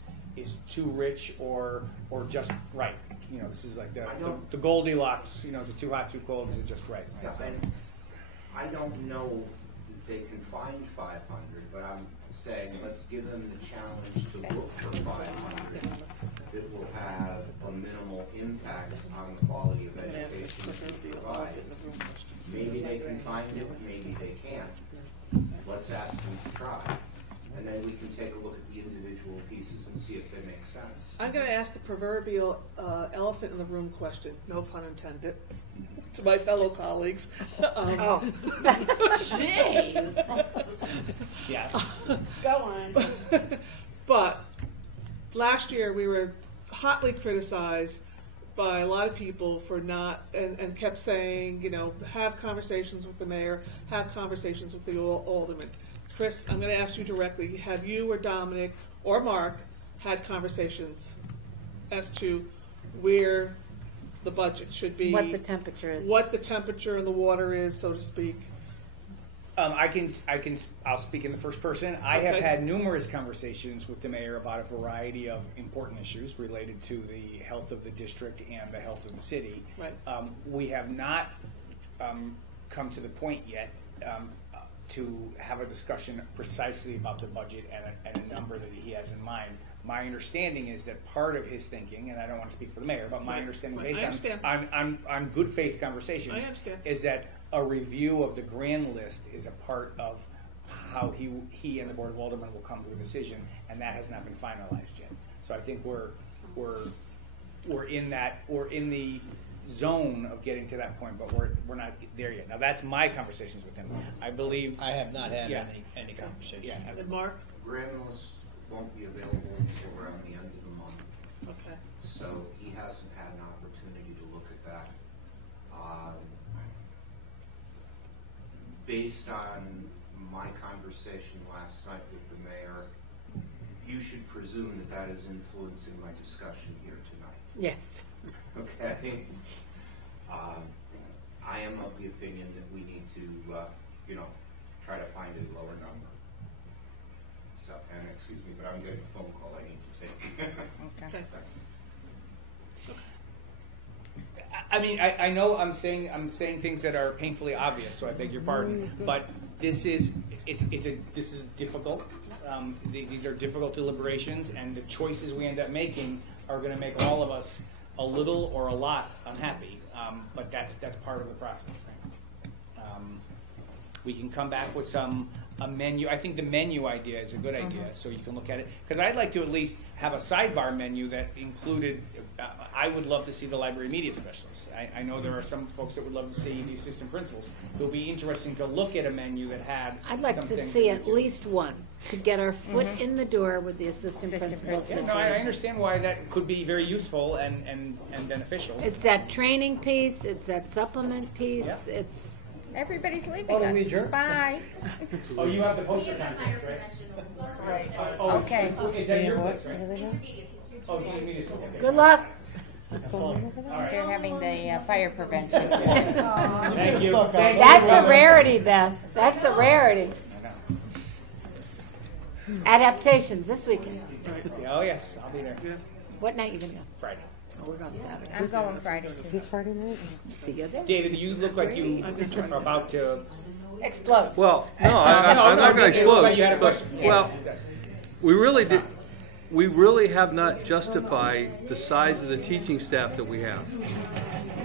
too rich or just right. This is like the Goldilocks. Is it too hot, too cold? Is it just right? I don't know that they can find 500, but I'm saying let's give them the challenge to look for 500 that will have a minimal impact on the quality of education we provide. Maybe they can find it, maybe they can't. Let's ask them to try. And then we can take a look at the individual pieces and see if they make sense. I'm going to ask the proverbial elephant in the room question, no pun intended, to my fellow colleagues. Jeez. Yeah. Go on. But last year we were hotly criticized by a lot of people for not, and kept saying, have conversations with the mayor, have conversations with the aldermen. Chris, I'm going to ask you directly, have you or Dominic or Mark had conversations as to where the budget should be? What the temperature is. What the temperature in the water is, so to speak? I'll speak in the first person. I have had numerous conversations with the mayor about a variety of important issues related to the health of the district and the health of the city. Right. We have not come to the point yet to have a discussion precisely about the budget and a number that he has in mind. My understanding is that part of his thinking, and I don't want to speak for the mayor, but my understanding based on good faith conversations is that a review of the grand list is a part of how he and the Board of Aldermen will come to a decision, and that has not been finalized yet. So I think we're in the zone of getting to that point, but we're not there yet. Now that's my conversations with him. I believe I have not had any conversations. Yeah. And Mark? Grand list won't be available until around the end of the month. Okay. So he hasn't had an opportunity to look at that. Based on my conversation last night with the mayor, you should presume that is influencing my discussion here tonight. Yes. Okay. I am of the opinion that we need to, try to find a lower number. So, and excuse me, but I'm getting a phone call I need to take. Okay. I mean, I know I'm saying things that are painfully obvious, so I beg your pardon. But this is difficult. These are difficult deliberations, and the choices we end up making are going to make all of us a little or a lot unhappy. But that's part of the process. We can come back with a menu. I think the menu idea is a good idea, so you can look at it. Because I'd like to at least have a sidebar menu that included, I would love to see the library media specialists. I know there are some folks that would love to see the assistant principals. It would be interesting to look at a menu that had I'd like to see at least one to get our foot in the door with the assistant principals. Yeah, no, I understand why that could be very useful and beneficial. It's that training piece, it's that supplement piece, it's... Everybody's leaving us. Bye. Oh, you have the poster contest, right? Okay. Is that your list, right? Oh, okay. Good luck. They're having the fire prevention. Thank you. That's a rarity, Beth. That's a rarity. Adaptations this weekend. Oh, yes. I'll be there. What night are you going to go? Friday. Oh, we're going Saturday. I'm going Friday too. This Friday night? See you there. David, you look like you are about to explode. Well, no, I'm not going to explode. You had a question. Well, we really did. we really have not justified the size of the teaching staff that we have.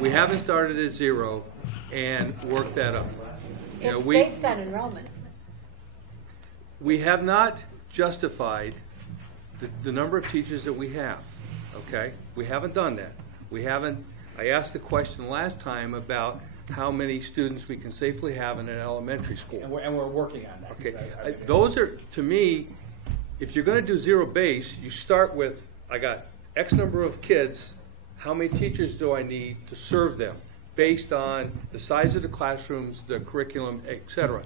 We haven't started at 0 and worked that up. You know, It's based on enrollment. we have not justified the number of teachers that we have, okay? We haven't done that. We haven't, I asked the question last time about how many students we can safely have in an elementary school. And we're working on that. Okay, those are, to me, if you're gonna do zero base, you start with, I got X number of kids, how many teachers do I need to serve them? Based on the size of the classrooms, the curriculum, et cetera.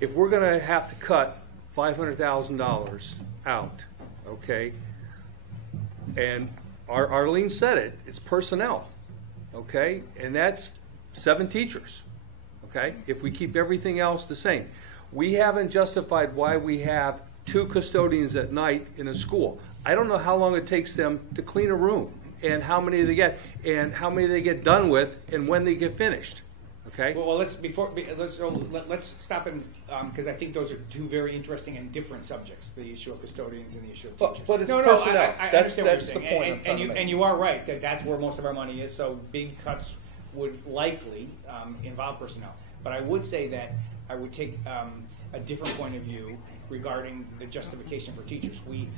If we're gonna have to cut $500,000 out, okay? And Arlene said it, it's personnel, okay? And that's 7 teachers, okay? If we keep everything else the same. We haven't justified why we have 2 custodians at night in a school. I don't know how long it takes them to clean a room, and how many they get, and how many they get done with, and when they get finished, okay? Well, let's stop and, because I think those are 2 very interesting and different subjects, the issue of custodians and the issue of teachers. But it's personnel. I That's understand what you're the saying. point I'm trying to make. And you are right, that's where most of our money is, so big cuts would likely involve personnel. But I would say that I would take a different point of view regarding the justification for teachers. We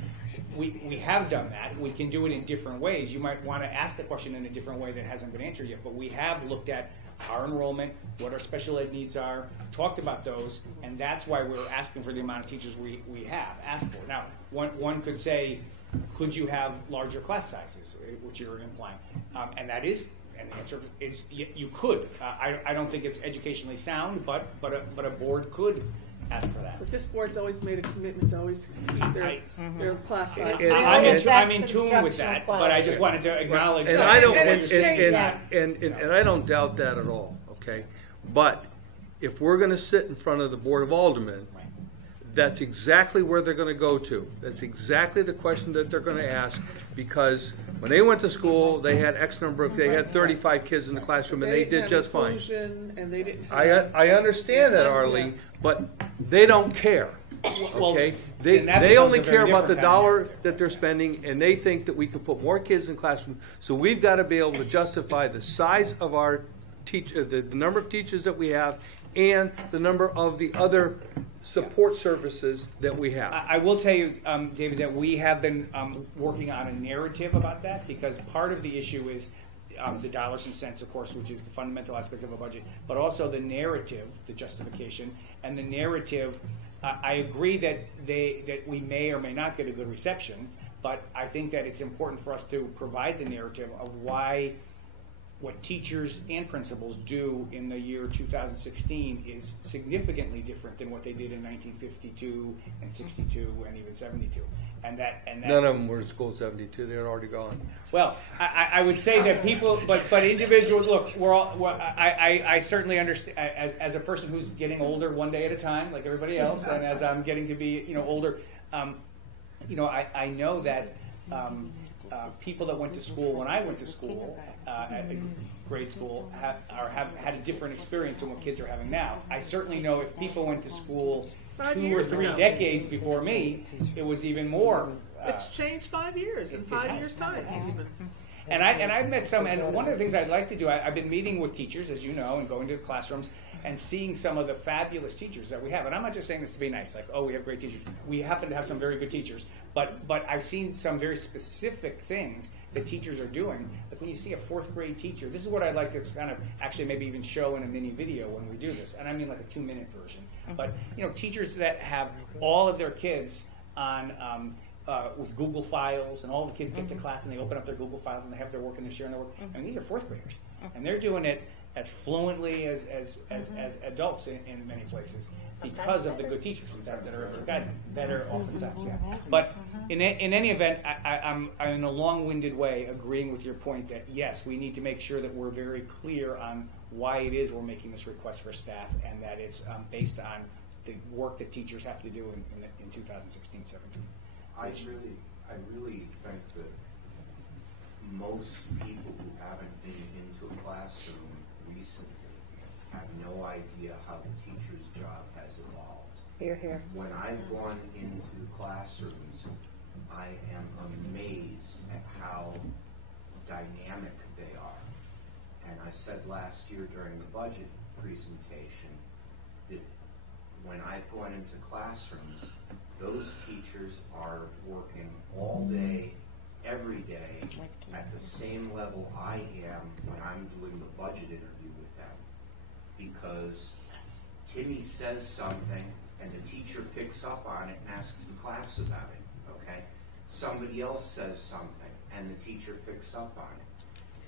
have done that. We can do it in different ways. You might want to ask the question in a different way that hasn't been answered yet, but we have looked at our enrollment, what our special ed needs are, talked about those, and that's why we're asking for the amount of teachers we have asked for. Now, one could say, could you have larger class sizes, which you're implying? And that is, and the answer is you could. I don't think it's educationally sound, but a board could ask for that. But this board's always made a commitment to always keep their class size. I'm in tune with that, but I just wanted to acknowledge And that. I don't, And and I don't doubt that at all, okay? But if we're gonna sit in front of the Board of Aldermen, that's exactly where they're gonna go to. That's exactly the question that they're gonna ask, because when they went to school, they had X number of, they had 35 kids in the classroom, and they did just fine. And they didn't I understand that, Arlene, but they don't care, okay? They becomes only a very care about the different dollar that they're spending, and they think that we can put more kids in classrooms. So we've got to be able to justify the size of our the number of teachers that we have, and the number of the other support services that we have. I will tell you, David, that we have been working on a narrative about that, because part of the issue is the dollars and cents, of course, which is the fundamental aspect of a budget, but also the narrative, the justification, and the narrative. I agree that we may or may not get a good reception, but I think that it's important for us to provide the narrative of why what teachers and principals do in the year 2016 is significantly different than what they did in 1952 and 62 and even 72. And that None of them were in school in 72. They were already gone. Well, I would say that people, but individuals. Look, I certainly understand. As a person who's getting older one day at a time, like everybody else, and as I'm getting to be older, I know that. People that went to school when I went to school, at grade school, have had a different experience than what kids are having now. I certainly know if people went to school 2 or 3 decades before me, it was even more. It's changed 5 years in 5 years' time. And I've met some, and one of the things I'd like to do, I've been meeting with teachers, as you know, and going to classrooms and seeing some of the fabulous teachers that we have. And I'm not just saying this to be nice, like, oh, we have great teachers. We happen to have some very good teachers. But I've seen some very specific things that teachers are doing. Like when you see a 4th grade teacher, this is what I'd like to kind of actually maybe even show in a mini video when we do this. And I mean like a 2-minute version. But, teachers that have all of their kids on with Google Files, and all the kids get to class and they open up their Google Files and they have their work and they're sharing their work. And these are 4th graders. And they're doing it as fluently as adults in many places because of the good teachers that are guiding them, better oftentimes, yeah. But in any event, I'm in a long-winded way agreeing with your point that, yes, we need to make sure that we're very clear on why it is we're making this request for staff, and that it's based on the work that teachers have to do in 2016-17. I really think that most people who haven't been into a classroom recently have no idea how the teacher's job has evolved. Here, here. When I've gone into classrooms, I am amazed at how dynamic they are. And I said last year during the budget presentation that when I've gone into classrooms, those teachers are working all day, every day, at the same level I am when I'm doing the budget interview with them. Because Timmy says something, and the teacher picks up on it and asks the class about it, okay? Somebody else says something, and the teacher picks up on it.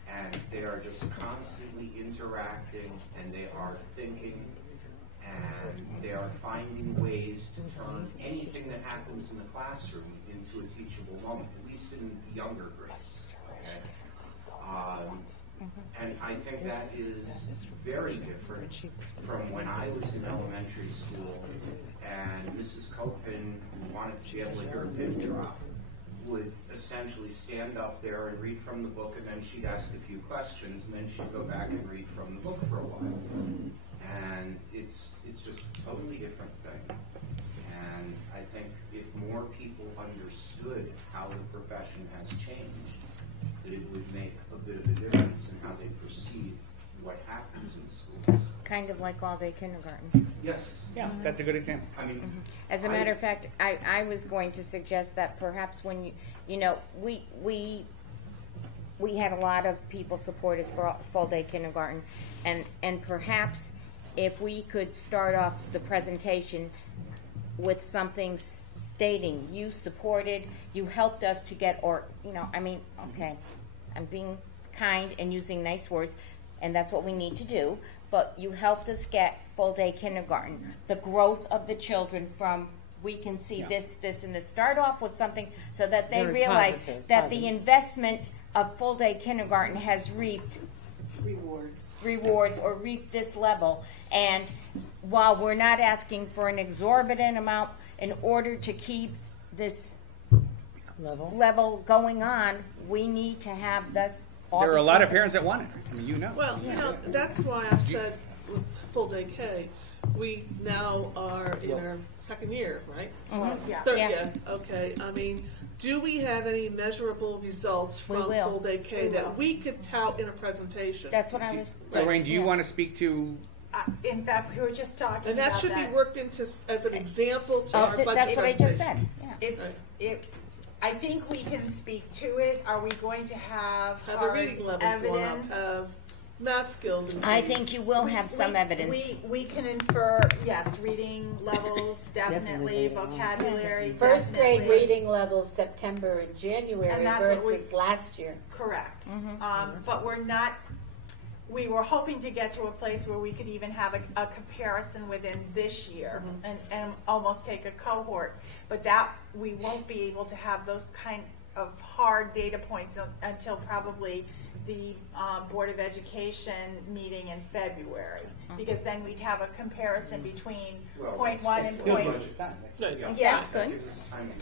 And they are just constantly interacting, and they are thinking, and they are finding ways to turn anything that happens in the classroom into a teachable moment, at least in the younger grades, okay? And I think that is very different from when I was in elementary school and Mrs. Copen, who wanted to be able to hear a pin drop, would essentially stand up there and read from the book, and then she'd ask a few questions, and then she'd go back and read from the book for a while. And it's just a totally different thing. And I think if more people understood how the profession has changed, that it would make a bit of a difference in how they perceive what happens in schools. Kind of like all-day kindergarten. Yes. Yeah, that's a good example. I mean, As a matter of fact, I was going to suggest that perhaps when we had a lot of people support us for full-day kindergarten, and perhaps if we could start off the presentation with something stating you supported, you helped us to get, okay, I'm being kind and using nice words, and that's what we need to do, but you helped us get full-day kindergarten. The growth of the children from, we can see this, and this. Start off with something so that they Very realize positive, that positive. the investment of full-day kindergarten has reaped rewards or reaped this level. And while we're not asking for an exorbitant amount in order to keep this level going on, we need to have this. There are a lot of parents that want it. I mean, you know. Well, that's why I've said with full day K, we now are in our second year, right? Yeah. Third, Yeah. okay. I mean, do we have any measurable results We from will. full day K that we could tout in a presentation? That's what I was. Lorraine, do you want to speak to? In fact, we were just talking And that about should be worked into as an example to our budget That's what I just presentation. said. Yeah. I think we can speak to it. Are we going to have Have the hard reading levels going up, evidence? have math skills. I think you will have some evidence. We can infer, yes, reading levels, definitely, vocabulary. First grade definitely. reading levels September and January And that's what versus last year. Correct. But we were hoping to get to a place where we could even have a comparison within this year and almost take a cohort. But that, we won't be able to have those kind of hard data points until probably the Board of Education meeting in February, because then we'd have a comparison between point one and point. Yeah, That's good.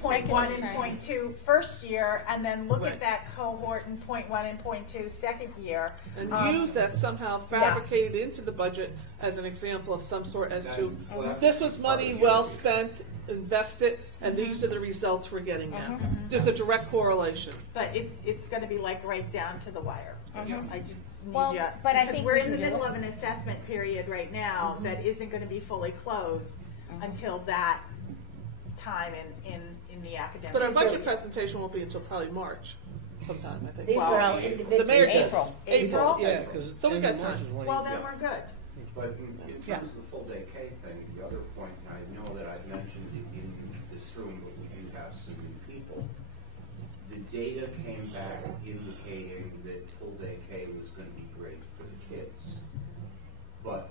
Point one and point two first year, and then look at that cohort in point one and point two second year. And use that somehow fabricated into the budget as an example of some sort as to, this was money well spent, invested, and these are the results we're getting now. There's a direct correlation. But it's going to be like right down to the wire. I just need Well, you, but I because think we're we in the can do middle it. of an assessment period right now that isn't going to be fully closed until that time in the academic But our year. budget presentation won't be until probably March sometime, I think. These are all The individual. mayor does. April. Yeah, because So we got time. Well, then we're good. But in terms of the full day K thing, the other point, I know that I've mentioned it in this room, but we do have some new people. The data came back indicating that full day K was going to be great for the kids. But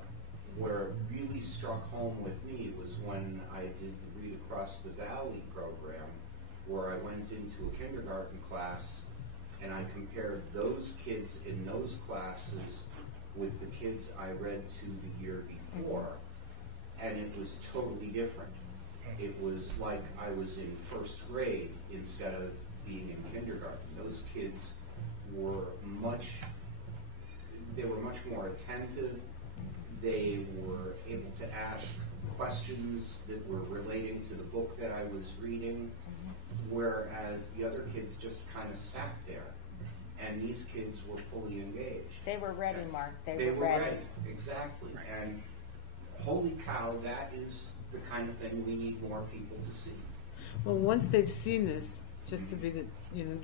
where it really struck home with me was when I did the Read Across the Valley program, where I went into a kindergarten class and I compared those kids in those classes with the kids I read to the year before, and it was totally different. It was like I was in first grade instead of being in kindergarten. Those kids were much more attentive. They were able to ask questions that were relating to the book that I was reading, whereas the other kids just kind of sat there. And these kids were fully engaged. They were ready, Mark. They were ready. Exactly. And holy cow, that is the kind of thing we need more people to see. Well, once they've seen this, just to be the,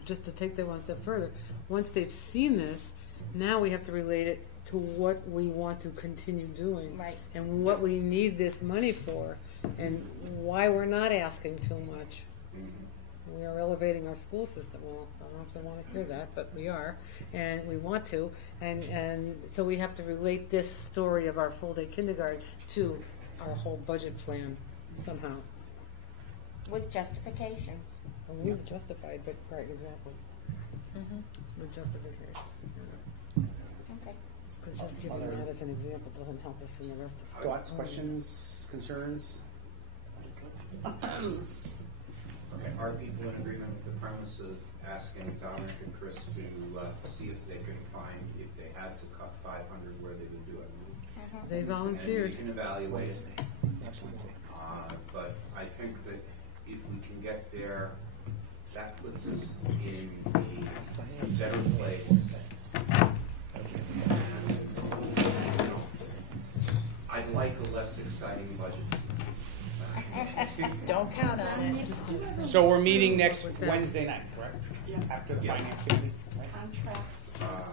just to take that one step further, once they've seen this, now we have to relate it to what we want to continue doing. Right. And what we need this money for, and why we're not asking too much. We are elevating our school system. Well, I don't know if they want to hear that, but we are, and we want to. And so we have to relate this story of our full-day kindergarten to our whole budget plan somehow. With justifications. Well, we're justified, but right, exactly. With justification. Okay. Because just giving that as an example doesn't help us in the rest of it. Thoughts, questions, concerns? Okay, are people in agreement with the premise of asking Dominic and Chris to see if they can find, if they had to cut 500, where they would do it? They volunteered. And we can evaluate it. But I think that if we can get there, that puts us in a better place. I'd like a less exciting budget. Don't count on it. So we're meeting next Wednesday night, correct? Yeah. After the finance committee, right? Contracts for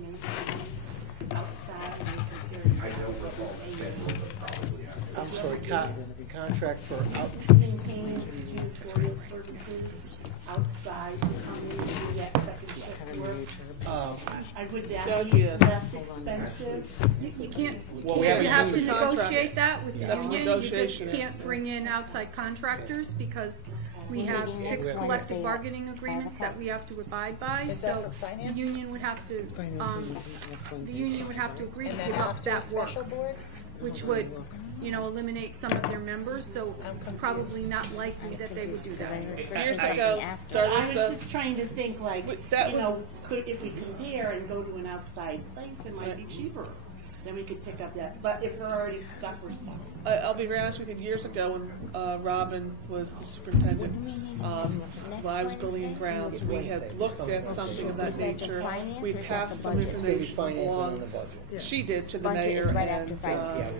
maintenance outside and security. I don't recall the schedule, but probably after. I'm sorry, the contract for Maintenance, janitorial services outside, coming to that second shift work. I would that be less expensive? You can't, Well, you have to the contract. negotiate that with the That's union. You just negotiation, yeah. can't bring in outside contractors because we have 6 collective bargaining agreements that we have to abide by. Is that So for the finance? union would have to, the union would have to agree to And then give up after that work, special board? which would, eliminate some of their members. So it's probably not likely that they would do that. Years ago, I Darlissa, was just trying to think like, That if we compare and go to an outside place, it might be cheaper. Then we could pick up that, but if we're already stuck, we're stuck. I'll be very honest with you, years ago when Robin was the superintendent, when I was building and grounds, we had looked at something of that nature. We passed some information along, she did, to the mayor, Budget is right and, after finance.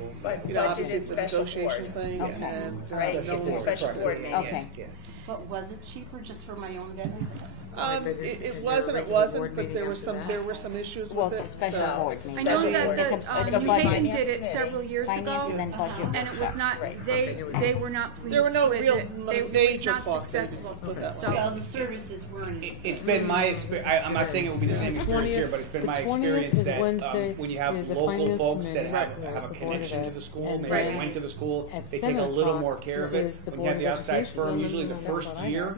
obviously it's a negotiation thing, Okay. and, Right, no it's a more. special coordinator. Okay. But was it cheaper just for my own benefit? It wasn't, but there were some issues Well, with it's a it, special so. board I meeting. know It's that a New budget. Haven did it several years Finance ago, and then budget and it was not, they were not pleased There were no with real it. It was major not cost savings, successful. let's put it that way. So, Well, the services weren't. It's been my experience, I'm not saying it will be the same experience here, but it's been my experience that when you have local folks that have a connection to the school, maybe they went to the school, they take a little more care of it. When you have the outside firm, usually the first year,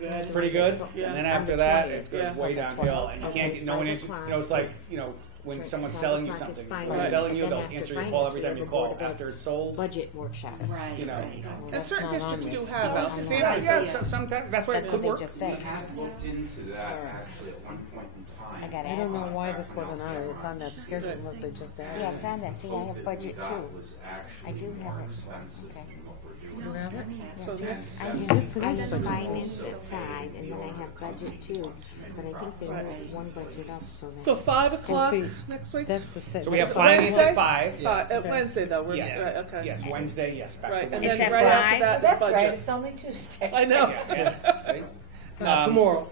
it's pretty good, and then after that, it goes way downhill, and you can't get no one, it's like, when someone's selling you something, when they're selling you, they'll answer your call every time you call. After it's sold, Budget workshop. Right, right. And certain districts do have outstanding. yeah, sometimes, that's why it That's could what work. they just say, huh? I looked into that actually at one point in time. I got I don't know why this wasn't on it. It's on that schedule unless they just added Yeah, it. it's on that. See, I have budget That too. was I actually do have more it. expensive Okay. than what we're doing. You have it? So Yes, that's- I This have is budget. finance at 5, and then I have budget 2, but I think they moved one budget up, so that. So 5 o'clock see, next week? That's the same. So we have Is it finance Wednesday? at 5. Wednesday though, we're, Yes. right, okay. Yes, Wednesday, yes, back Right, to and Wednesday. then It's right at after 5? that, That's the right, budget. it's only Tuesday. I know. Yeah. See? Not tomorrow.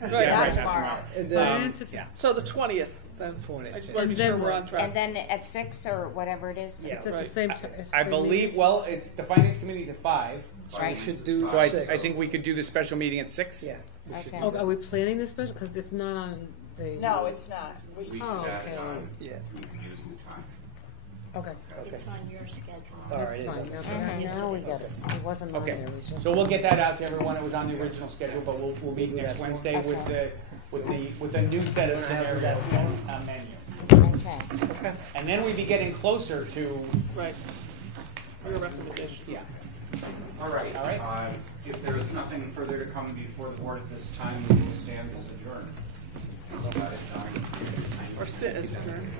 Right. Yeah, right, Not not tomorrow. And then, Finance, Yeah. So the 20th, then. 20th, I just yeah. want to be And then sure we're what? on track. And then at 6 or whatever it is? It's at the Right. same time. I believe, well, it's, the finance committee's at 5. Right. we should do So I 6. think we could do the special meeting at 6. Yeah. We should Okay. do Oh, that. are we planning this special? Because it's not on the. No, it's not. We should Oh, add okay. it on. Yeah. We could use the time. Okay. Okay. It's on your schedule. All right, That's it is fine. on Okay. Mhm. Now we get it. It wasn't on Okay, there. It was just. so we'll get that out to everyone. It was on the original schedule, but we'll meet next Wednesday with a new set of scenarios menu. Okay. And then we'd be getting closer to, Right. Your recommendation. yeah. All right. All right. If there is nothing further to come before the board at this time, we will stand as adjourned. Or sit as adjourned.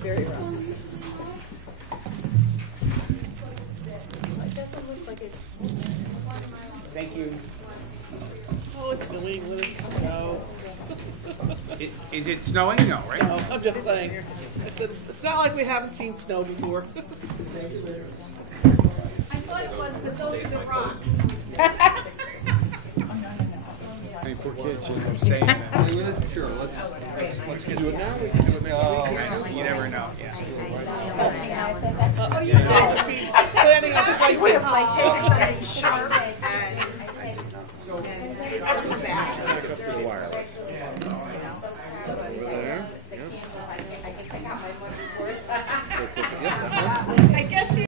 Very well. Thank you. Oh, it's New England, it's snow. Is it snowing? No, right? No, I'm just saying. I said, it's not like we haven't seen snow before. I thought it was, but those are the rocks. Hey, poor kids, I'm staying now. Sure, let's do it now. We can do it next week. You never know, yeah. Oh, you did. Planning on She would have like taken something sharp.